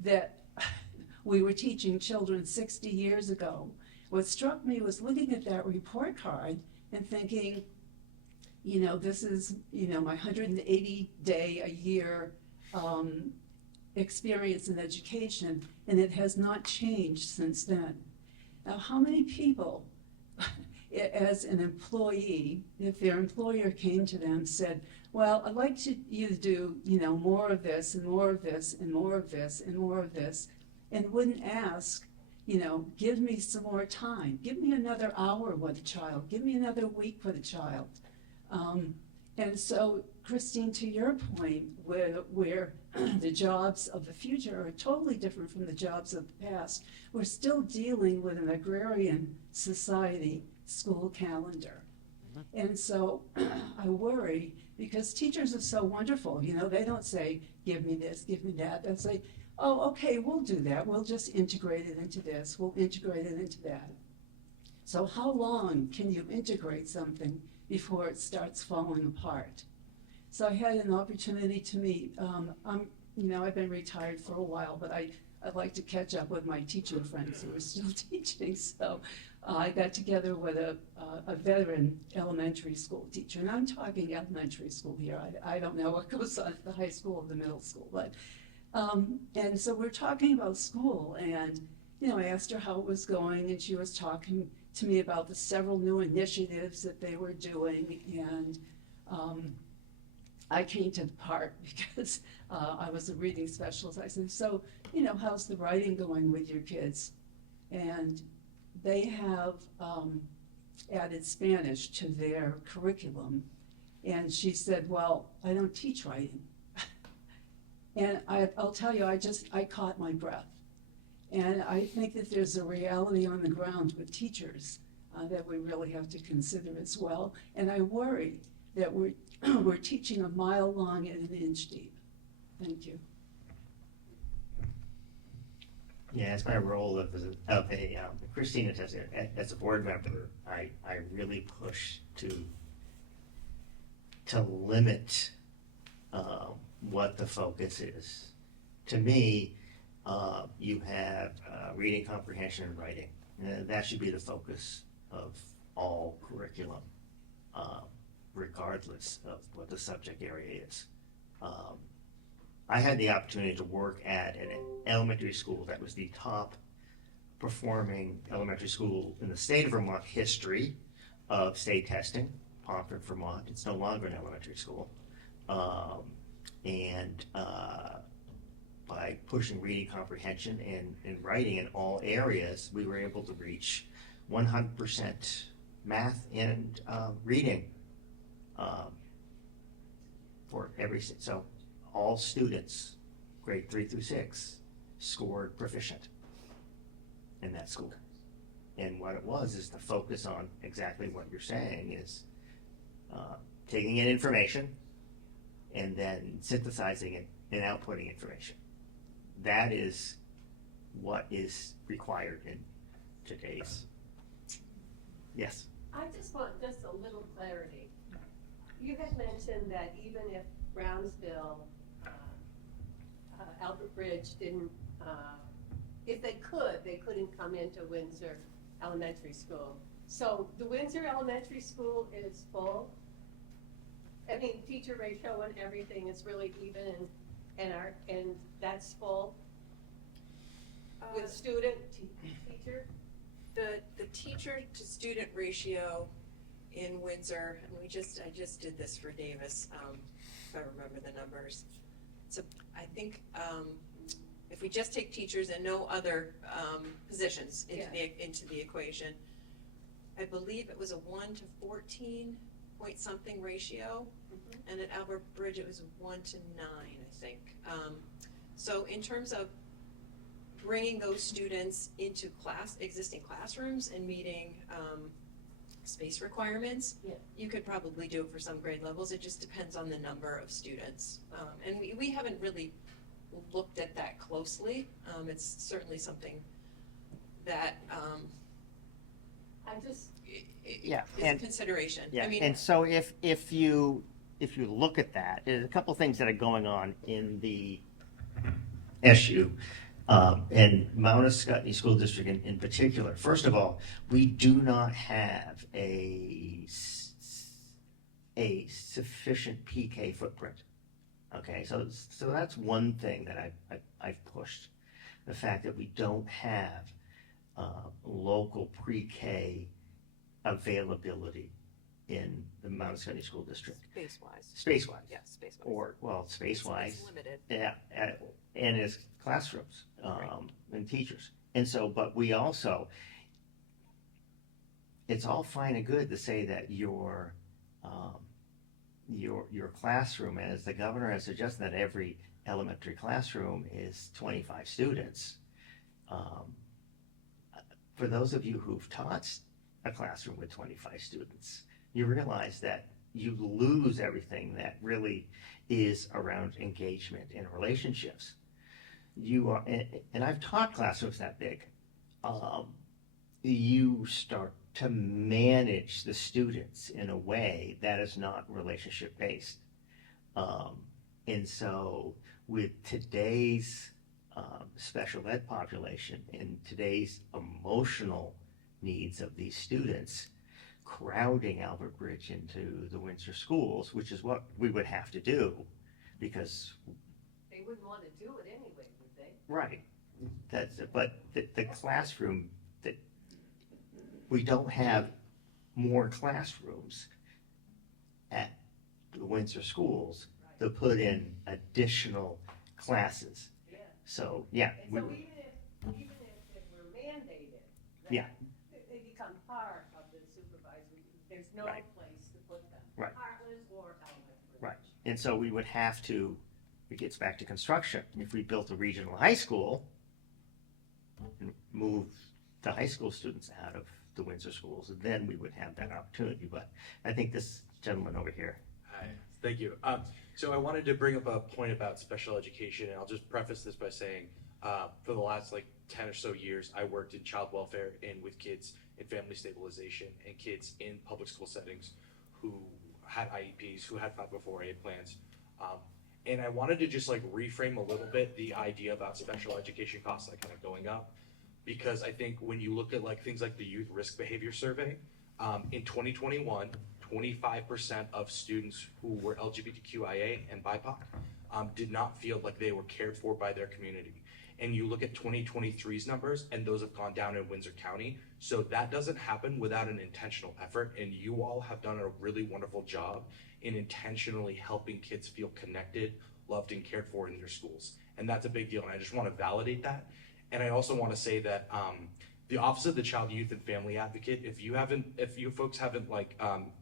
that we were teaching children 60 years ago. What struck me was looking at that report card and thinking, this is, my 180-day a year experience in education, and it has not changed since then. Now, how many people, as an employee, if their employer came to them and said, well, I'd like you to do, more of this and more of this and more of this and more of this, and wouldn't ask, give me some more time, give me another hour with a child, give me another week with a child. And so, Christine, to your point, where the jobs of the future are totally different from the jobs of the past, we're still dealing with an agrarian society school calendar. And so I worry, because teachers are so wonderful, they don't say, give me this, give me that. They'll say, oh, okay, we'll do that. We'll just integrate it into this. We'll integrate it into that. So how long can you integrate something before it starts falling apart? So I had an opportunity to meet, I've been retired for a while, but I'd like to catch up with my teaching friends who are still teaching. So I got together with a veteran elementary school teacher, and I'm talking elementary school here. I don't know what goes on at the high school or the middle school, but and so we're talking about school, and I asked her how it was going, and she was talking to me about the several new initiatives that they were doing, and I came to the part because I was a reading specialist. I said, so, how's the writing going with your kids? And they have added Spanish to their curriculum. And she said, well, I don't teach writing. And I'll tell you, I caught my breath. And I think that there's a reality on the ground with teachers that we really have to consider as well. And I worry that we're teaching a mile long and an inch deep. Thank you. Yeah, it's my role of a Christina, as a board member, I really push to limit what the focus is. To me, you have reading comprehension and writing. That should be the focus of all curriculum, regardless regardless of what the subject area is. I had the opportunity to work at an elementary school that was the top performing elementary school in the state of Vermont history of state testing, Pomfret, Vermont. It's no longer an elementary school. By pushing reading comprehension and writing in all areas, we were able to reach 100% math and reading for every, so all students, grade 3 through 6, scored proficient in that school. And what it was is to focus on exactly what you're saying is taking in information and then synthesizing it and outputting information. That is what is required in today's. Yes. I just want just a little clarity. You had mentioned that even if Brownsville, Albert Bridge didn't, if they couldn't come into Windsor Elementary School. So the Windsor Elementary School is full. I mean, teacher ratio and everything is really even, and that's full with student teacher. The teacher to student ratio in Windsor, and I just did this for Davis, if I remember the numbers. So I think if we just take teachers and no other positions into the equation, I believe it was a 1 to 14 point something ratio, and at Albert Bridge it was 1 to 9, I think. So in terms of bringing those students into existing classrooms and meeting space requirements, you could probably do it for some grade levels. It just depends on the number of students. And we haven't really looked at that closely. It's certainly something that is a consideration. Yeah, I mean, and so if you look at that, there's a couple things that are going on in the SU. And Mount Scottney School District in particular. First of all, we do not have a sufficient PK footprint. Okay, so that's one thing that I've pushed. The fact that we don't have local pre-K availability in the Mount Scottney School District. Space-wise. Yeah, space-wise. Or, well, space-wise. It's limited. Yeah, and as classrooms and teachers. And so, but we also, it's all fine and good to say that your classroom, as the governor has suggested, that every elementary classroom is 25 students. For those of you who've taught a classroom with 25 students, you realize that you lose everything that really is around engagement and relationships. You are, and I've taught classrooms that big. You start to manage the students in a way that is not relationship based. And so with today's special ed population and today's emotional needs of these students, crowding Albert Bridge into the Windsor schools, which is what we would have to do, because they wouldn't want to do it anyway, would they? right, that's it. But the classroom, that we don't have more classrooms at the Windsor schools to put in additional classes. Yeah. So yeah, And so even if it were mandated, yeah. they become part of the supervisory. There's no Right. place to put them. Right. Heartland or Albert Bridge. Right, and so we would have to, it gets back to construction. If we built a regional high school and moved the high school students out of the Windsor schools, then we would have that opportunity. But I think this gentleman over here. Hi, thank you. So I wanted to bring up a point about special education, and I'll just preface this by saying, for the last 10 or so years, I worked in child welfare and with kids in family stabilization and kids in public school settings who had IEPs, who had 504A plans. And I wanted to just reframe a little bit the idea about special education costs kind of going up, because I think when you look at things like the Youth Risk Behavior Survey, in 2021, 25% of students who were LGBTQIA and BIPOC did not feel like they were cared for by their community. And you look at 2023's numbers, and those have gone down in Windsor County. So that doesn't happen without an intentional effort. And you all have done a really wonderful job in intentionally helping kids feel connected, loved, and cared for in their schools. And that's a big deal. And I just want to validate that. And I also want to say that the Office of the Child, Youth, and Family Advocate, if you folks haven't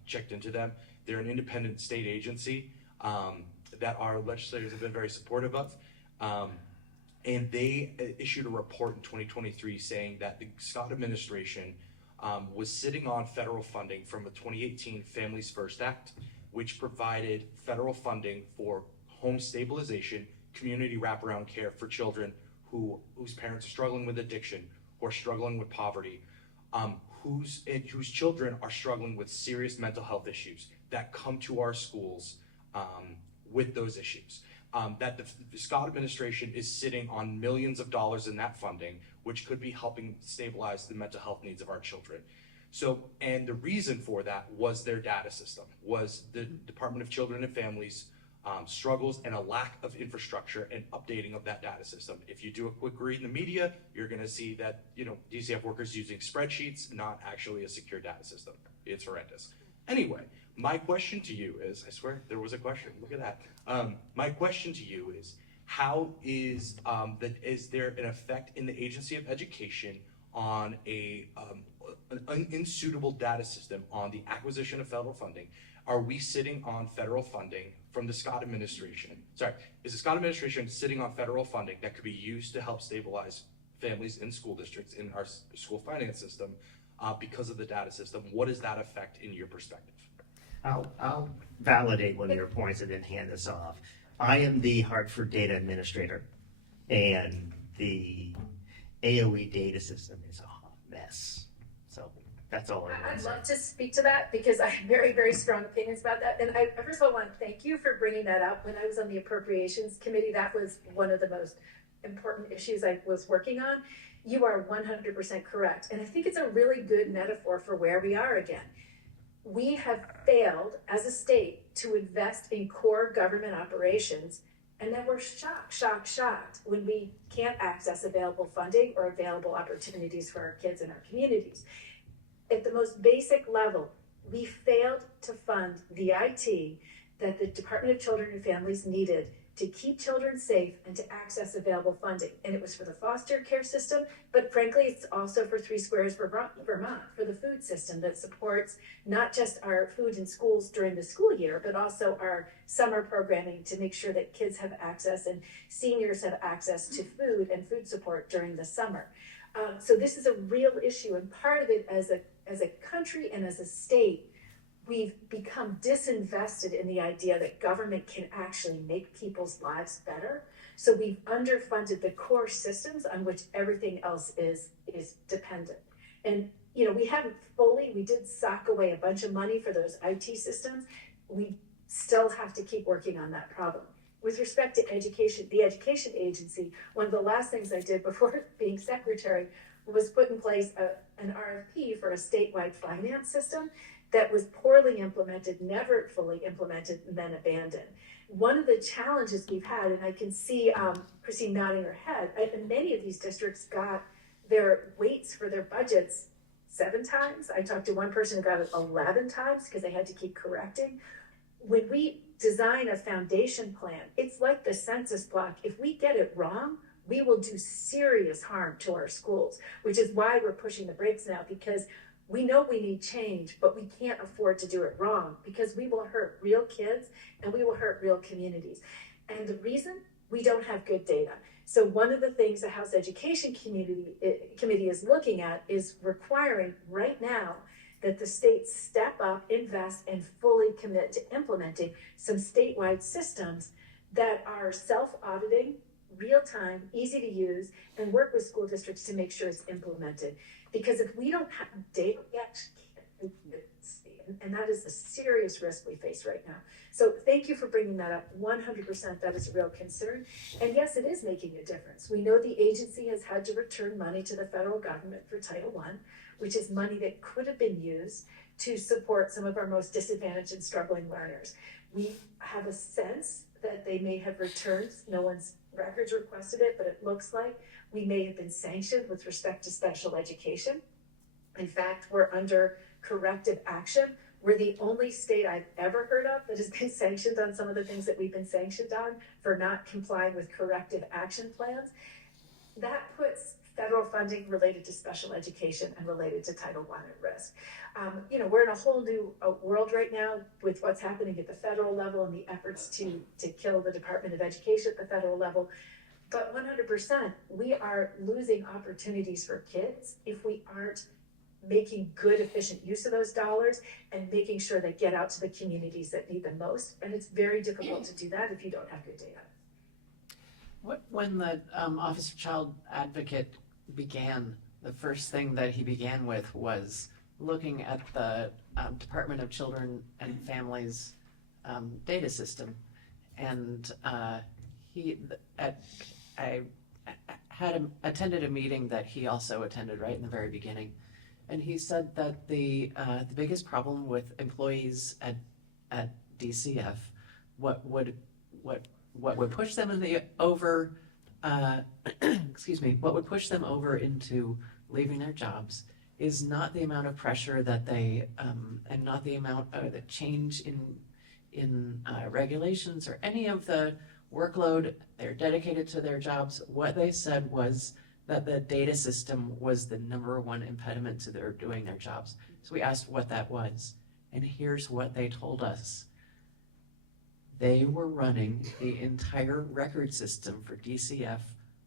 checked into them, they're an independent state agency that our legislators have been very supportive of. And they issued a report in 2023 saying that the Scott administration was sitting on federal funding from the 2018 Families First Act, which provided federal funding for home stabilization, community wraparound care for children whose parents are struggling with addiction, who are struggling with poverty, whose children are struggling with serious mental health issues that come to our schools with those issues. That the Scott administration is sitting on millions of dollars in that funding, which could be helping stabilize the mental health needs of our children. So, and the reason for that was their data system, was the Department of Children and Families struggles and a lack of infrastructure and updating of that data system. If you do a quick read in the media, you're gonna see that, DCF workers using spreadsheets, not actually a secure data system. It's horrendous. Anyway, my question to you is, I swear there was a question, look at that. My question to you is, how is there an effect in the Agency of Education on an unsuitable data system on the acquisition of federal funding? Are we sitting on federal funding from the Scott administration? Sorry, is the Scott administration sitting on federal funding that could be used to help stabilize families in school districts in our school finance system because of the data system? What does that affect in your perspective? I'll validate one of your points and then hand this off. I am the Hartford data administrator, and the AOE data system is a hot mess. So that's all I want I'd to say. love to speak to that because I have very, very strong opinions about that. And I first of all want to thank you for bringing that up. When I was on the Appropriations Committee, that was one of the most important issues I was working on. You are 100% correct. And I think it's a really good metaphor for where we are again. We have failed as a state to invest in core government operations, and then we're shocked when we can't access available funding or available opportunities for our kids and our communities. At the most basic level, we failed to fund the IT that the Department of Children and Families needed to keep children safe and to access available funding. And it was for the foster care system, but frankly, it's also for Three Squares Vermont, for the food system that supports not just our food in schools during the school year, but also our summer programming to make sure that kids have access and seniors have access to food and food support during the summer. So this is a real issue, and part of it as a country and as a state, we've become disinvested in the idea that government can actually make people's lives better. So we've underfunded the core systems on which everything else is dependent. And we did sock away a bunch of money for those IT systems. We still have to keep working on that problem. With respect to education, the education agency, one of the last things I did before being secretary was put in place an RFP for a statewide finance system that was poorly implemented, never fully implemented, and then abandoned. One of the challenges we've had, and I can see Christine nodding her head, and many of these districts got their weights for their budgets 7 times. I talked to one person who got it 11 times because they had to keep correcting. When we design a foundation plan, it's like the census block. If we get it wrong, we will do serious harm to our schools, which is why we're pushing the brakes now, because we know we need change, but we can't afford to do it wrong because we will hurt real kids and we will hurt real communities. And the reason, we don't have good data. So one of the things the House Education Committee is looking at is requiring right now that the states step up, invest, and fully commit to implementing some statewide systems that are self-auditing, real-time, easy to use, and work with school districts to make sure it's implemented. Because if we don't have data, we actually can't do it. And that is a serious risk we face right now. So thank you for bringing that up. 100%, that is a real concern. And yes, it is making a difference. We know the agency has had to return money to the federal government for Title I, which is money that could have been used to support some of our most disadvantaged and struggling learners. We have a sense that they may have returned. No one's records requested it, but it looks like we may have been sanctioned with respect to special education. In fact, we're under corrective action. We're the only state I've ever heard of that has been sanctioned on some of the things that we've been sanctioned on for not complying with corrective action plans. That puts federal funding related to special education and related to Title I at risk. We're in a whole new world right now with what's happening at the federal level and the efforts to kill the Department of Education at the federal level. But 100%, we are losing opportunities for kids if we aren't making good, efficient use of those dollars and making sure they get out to the communities that need them most. And it's very difficult to do that if you don't have good data. When the Office of Child Advocate began, the first thing that he began with was looking at the Department of Children and Families data system. And I attended a meeting that he also attended right in the very beginning. And he said that the biggest problem with employees at DCF, what would push them what would push them over into leaving their jobs is not the amount of pressure that they and not the amount of the change in regulations or any of the workload. They're dedicated to their jobs. What they said was that the data system was the number one impediment to their doing their jobs. So we asked what that was, and here's what they told us. They were running the entire record system for DCF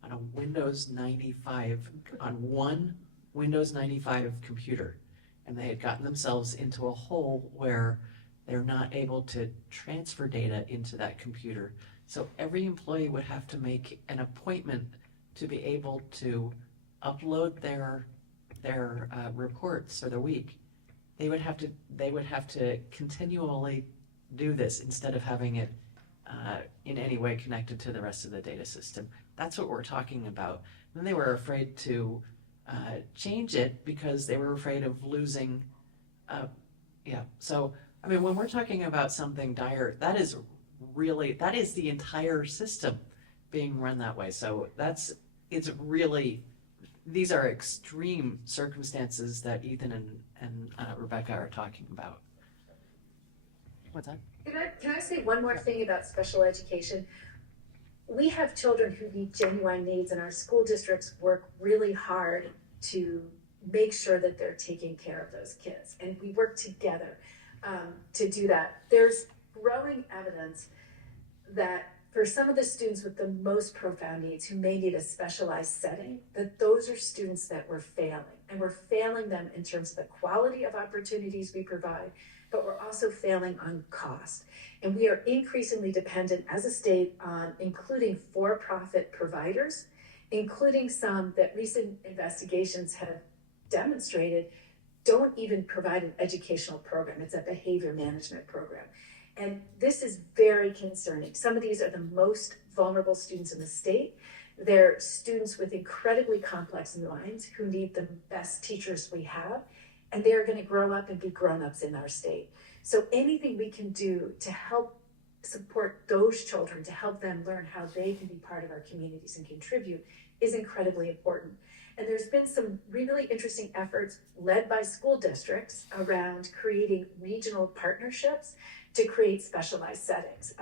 on a Windows 95, on one Windows 95 computer. And they had gotten themselves into a hole where they're not able to transfer data into that computer. So every employee would have to make an appointment to be able to upload their reports for the week. They would have to continually do this instead of having it in any way connected to the rest of the data system. That's what we're talking about. And they were afraid to change it because they were afraid of losing. So I mean, when we're talking about something dire, that is the entire system being run that way. So these are extreme circumstances that Ethan and Rebecca are talking about. What's that? Can I say one more thing about special education? We have children who need genuine needs, and our school districts work really hard to make sure that they're taking care of those kids. And we work together to do that. There's growing evidence that for some of the students with the most profound needs who may need a specialized setting, that those are students that we're failing. And we're failing them in terms of the quality of opportunities we provide, but we're also failing on cost. And we are increasingly dependent as a state on including for-profit providers, including some that recent investigations have demonstrated don't even provide an educational program. It's a behavior management program. And this is very concerning. Some of these are the most vulnerable students in the state. They're students with incredibly complex minds who need the best teachers we have, and they're going to grow up and be grown-ups in our state. So anything we can do to help support those children, to help them learn how they can be part of our communities and contribute, is incredibly important. And there's been some really interesting efforts led by school districts around creating regional partnerships to create specialized settings.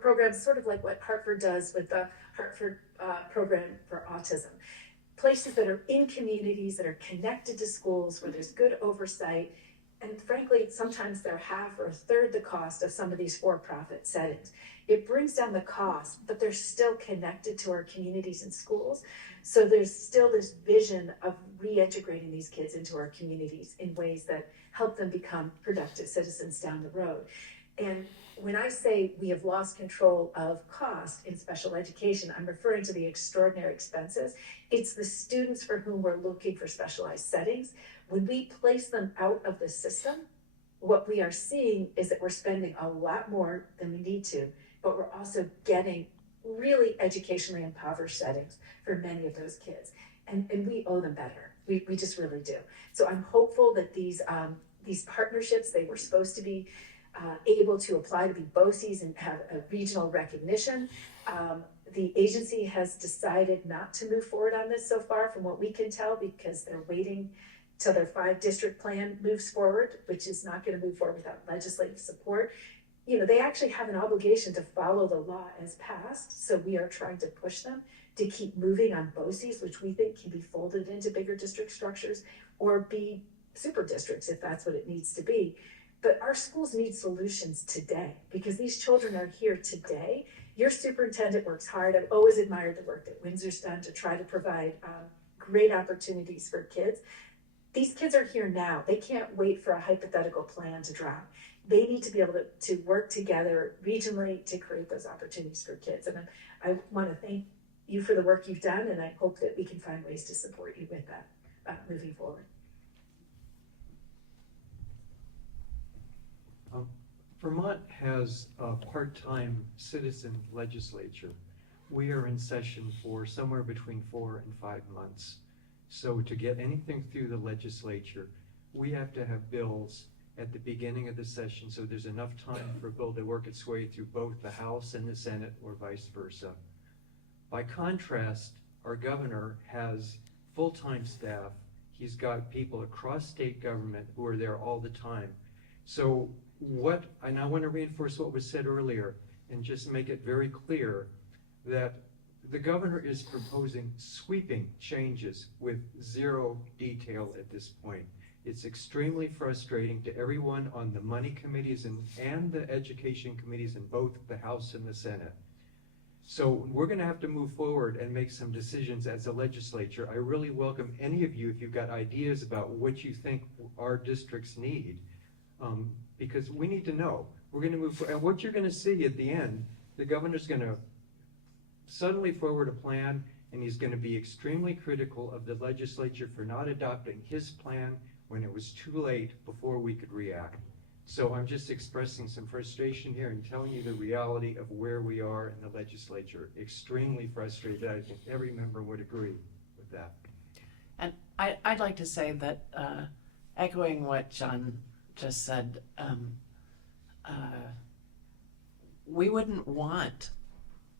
Programs sort of like what Hartford does with the Hartford program for autism. Places that are in communities that are connected to schools where there's good oversight. And frankly, sometimes they're half or a third the cost of some of these for-profit settings. It brings down the cost, but they're still connected to our communities and schools. So there's still this vision of reintegrating these kids into our communities in ways that help them become productive citizens down the road. And when I say we have lost control of cost in special education, I'm referring to the extraordinary expenses. It's the students for whom we're looking for specialized settings. When we place them out of the system, what we are seeing is that we're spending a lot more than we need to, but we're also getting really educationally impoverished settings for many of those kids. And we owe them better. We just really do. So I'm hopeful that these these partnerships. They were supposed to be able to apply to be BOCES and have a regional recognition. The agency has decided not to move forward on this so far, from what we can tell, because they're waiting till their 5-district plan moves forward, which is not going to move forward without legislative support. You know, they actually have an obligation to follow the law as passed, so we are trying to push them to keep moving on BOCES, which we think can be folded into bigger district structures or be super districts if that's what it needs to be. But our schools need solutions today because these children are here today. Your superintendent works hard. I've always admired the work that Windsor's done to try to provide great opportunities for kids. These kids are here now. They can't wait for a hypothetical plan to drop. They need to be able to work together regionally to create those opportunities for kids. And I want to thank you for the work you've done, and I hope that we can find ways to support you with that moving forward. Vermont has a part-time citizen legislature. We are in session for somewhere between 4 and 5 months. So to get anything through the legislature, we have to have bills at the beginning of the session, so there's enough time for a bill to work its way through both the House and the Senate, or vice versa. By contrast, our governor has full-time staff. He's got people across state government who are there all the time. So and I want to reinforce what was said earlier and just make it very clear that the governor is proposing sweeping changes with zero detail at this point. It's extremely frustrating to everyone on the money committees and the education committees in both the House and the Senate. So we're going to have to move forward and make some decisions as a legislature. I really welcome any of you, if you've got ideas about what you think our districts need, because we need to know. We're going to move forward. And what you're going to see at the end, the governor's going to suddenly forward a plan, and he's going to be extremely critical of the legislature for not adopting his plan when it was too late before we could react. So I'm just expressing some frustration here and telling you the reality of where we are in the legislature. Extremely frustrated. I think every member would agree with that. And I'd like to say that, echoing what John just said, we wouldn't want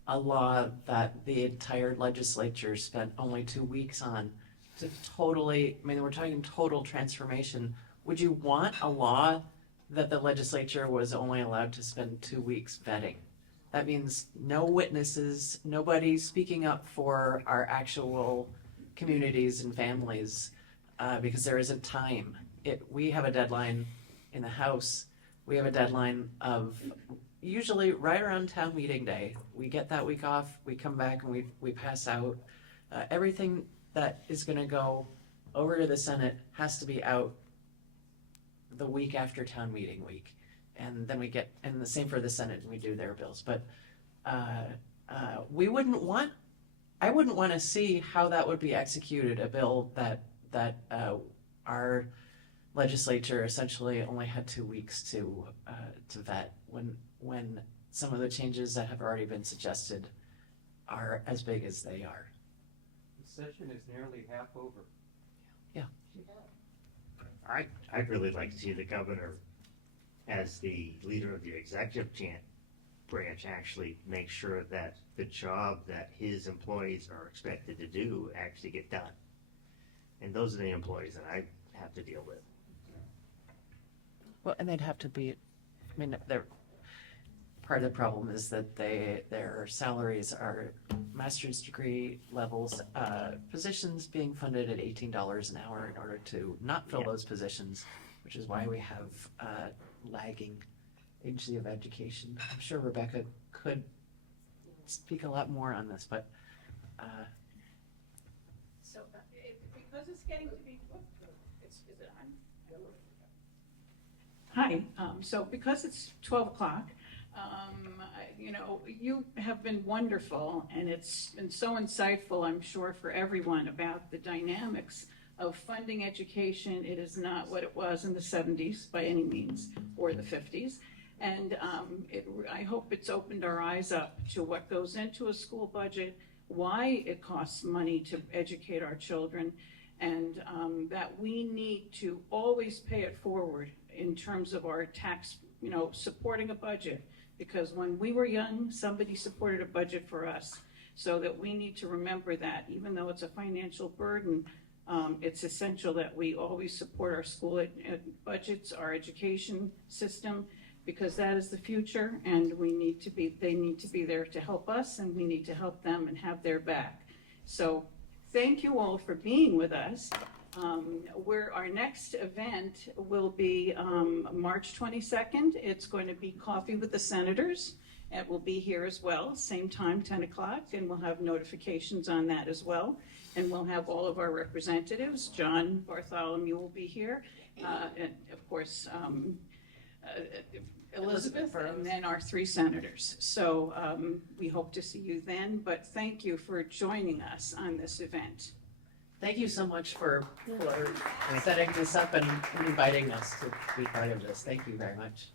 a law that the entire legislature spent only 2 weeks on to totally, I mean, we're talking total transformation. Would you want a law that the legislature was only allowed to spend 2 weeks vetting? That means no witnesses, nobody speaking up for our actual communities and families, because there isn't time. We have a deadline in the House. We have a deadline of usually right around town meeting day. We get that week off, we come back and we pass out. Everything that is gonna go over to the Senate has to be out the week after town meeting week. And then and the same for the Senate, and we do their bills. But I wouldn't want to see how that would be executed, a bill that our legislature essentially only had 2 weeks to vet, when some of the changes that have already been suggested are as big as they are. The session is nearly half over. Yeah. I'd really like to see the governor, as the leader of the executive branch, actually make sure that the job that his employees are expected to do actually get done. And those are the employees that I have to deal with. Well, and they'd have to be, I mean, part of the problem is that their salaries are master's degree levels, positions being funded at $18 an hour in order to not fill those positions, which is why we have lagging agency of education. I'm sure Rebecca could speak a lot more on this, but. So because it's getting to be, is it on? Hi, so because it's 12 o'clock, you know, you have been wonderful, and it's been so insightful, I'm sure, for everyone about the dynamics of funding education. It is not what it was in the 70s by any means, or the 50s. And I hope it's opened our eyes up to what goes into a school budget, why it costs money to educate our children, and that we need to always pay it forward in terms of our tax, supporting a budget. Because when we were young, somebody supported a budget for us. So that we need to remember that even though it's a financial burden, it's essential that we always support our school budgets, our education system, because that is the future, and they need to be there to help us, and we need to help them and have their back. So thank you all for being with us. Our next event will be March 22nd. It's going to be Coffee with the Senators. It will be here as well, same time, 10 o'clock, and we'll have notifications on that as well. And we'll have all of our representatives. John Bartholomew will be here, and of course, Elizabeth, and then our 3 senators. So we hope to see you then, but thank you for joining us on this event. Thank you so much for setting this up and inviting us to be part of this. Thank you very much.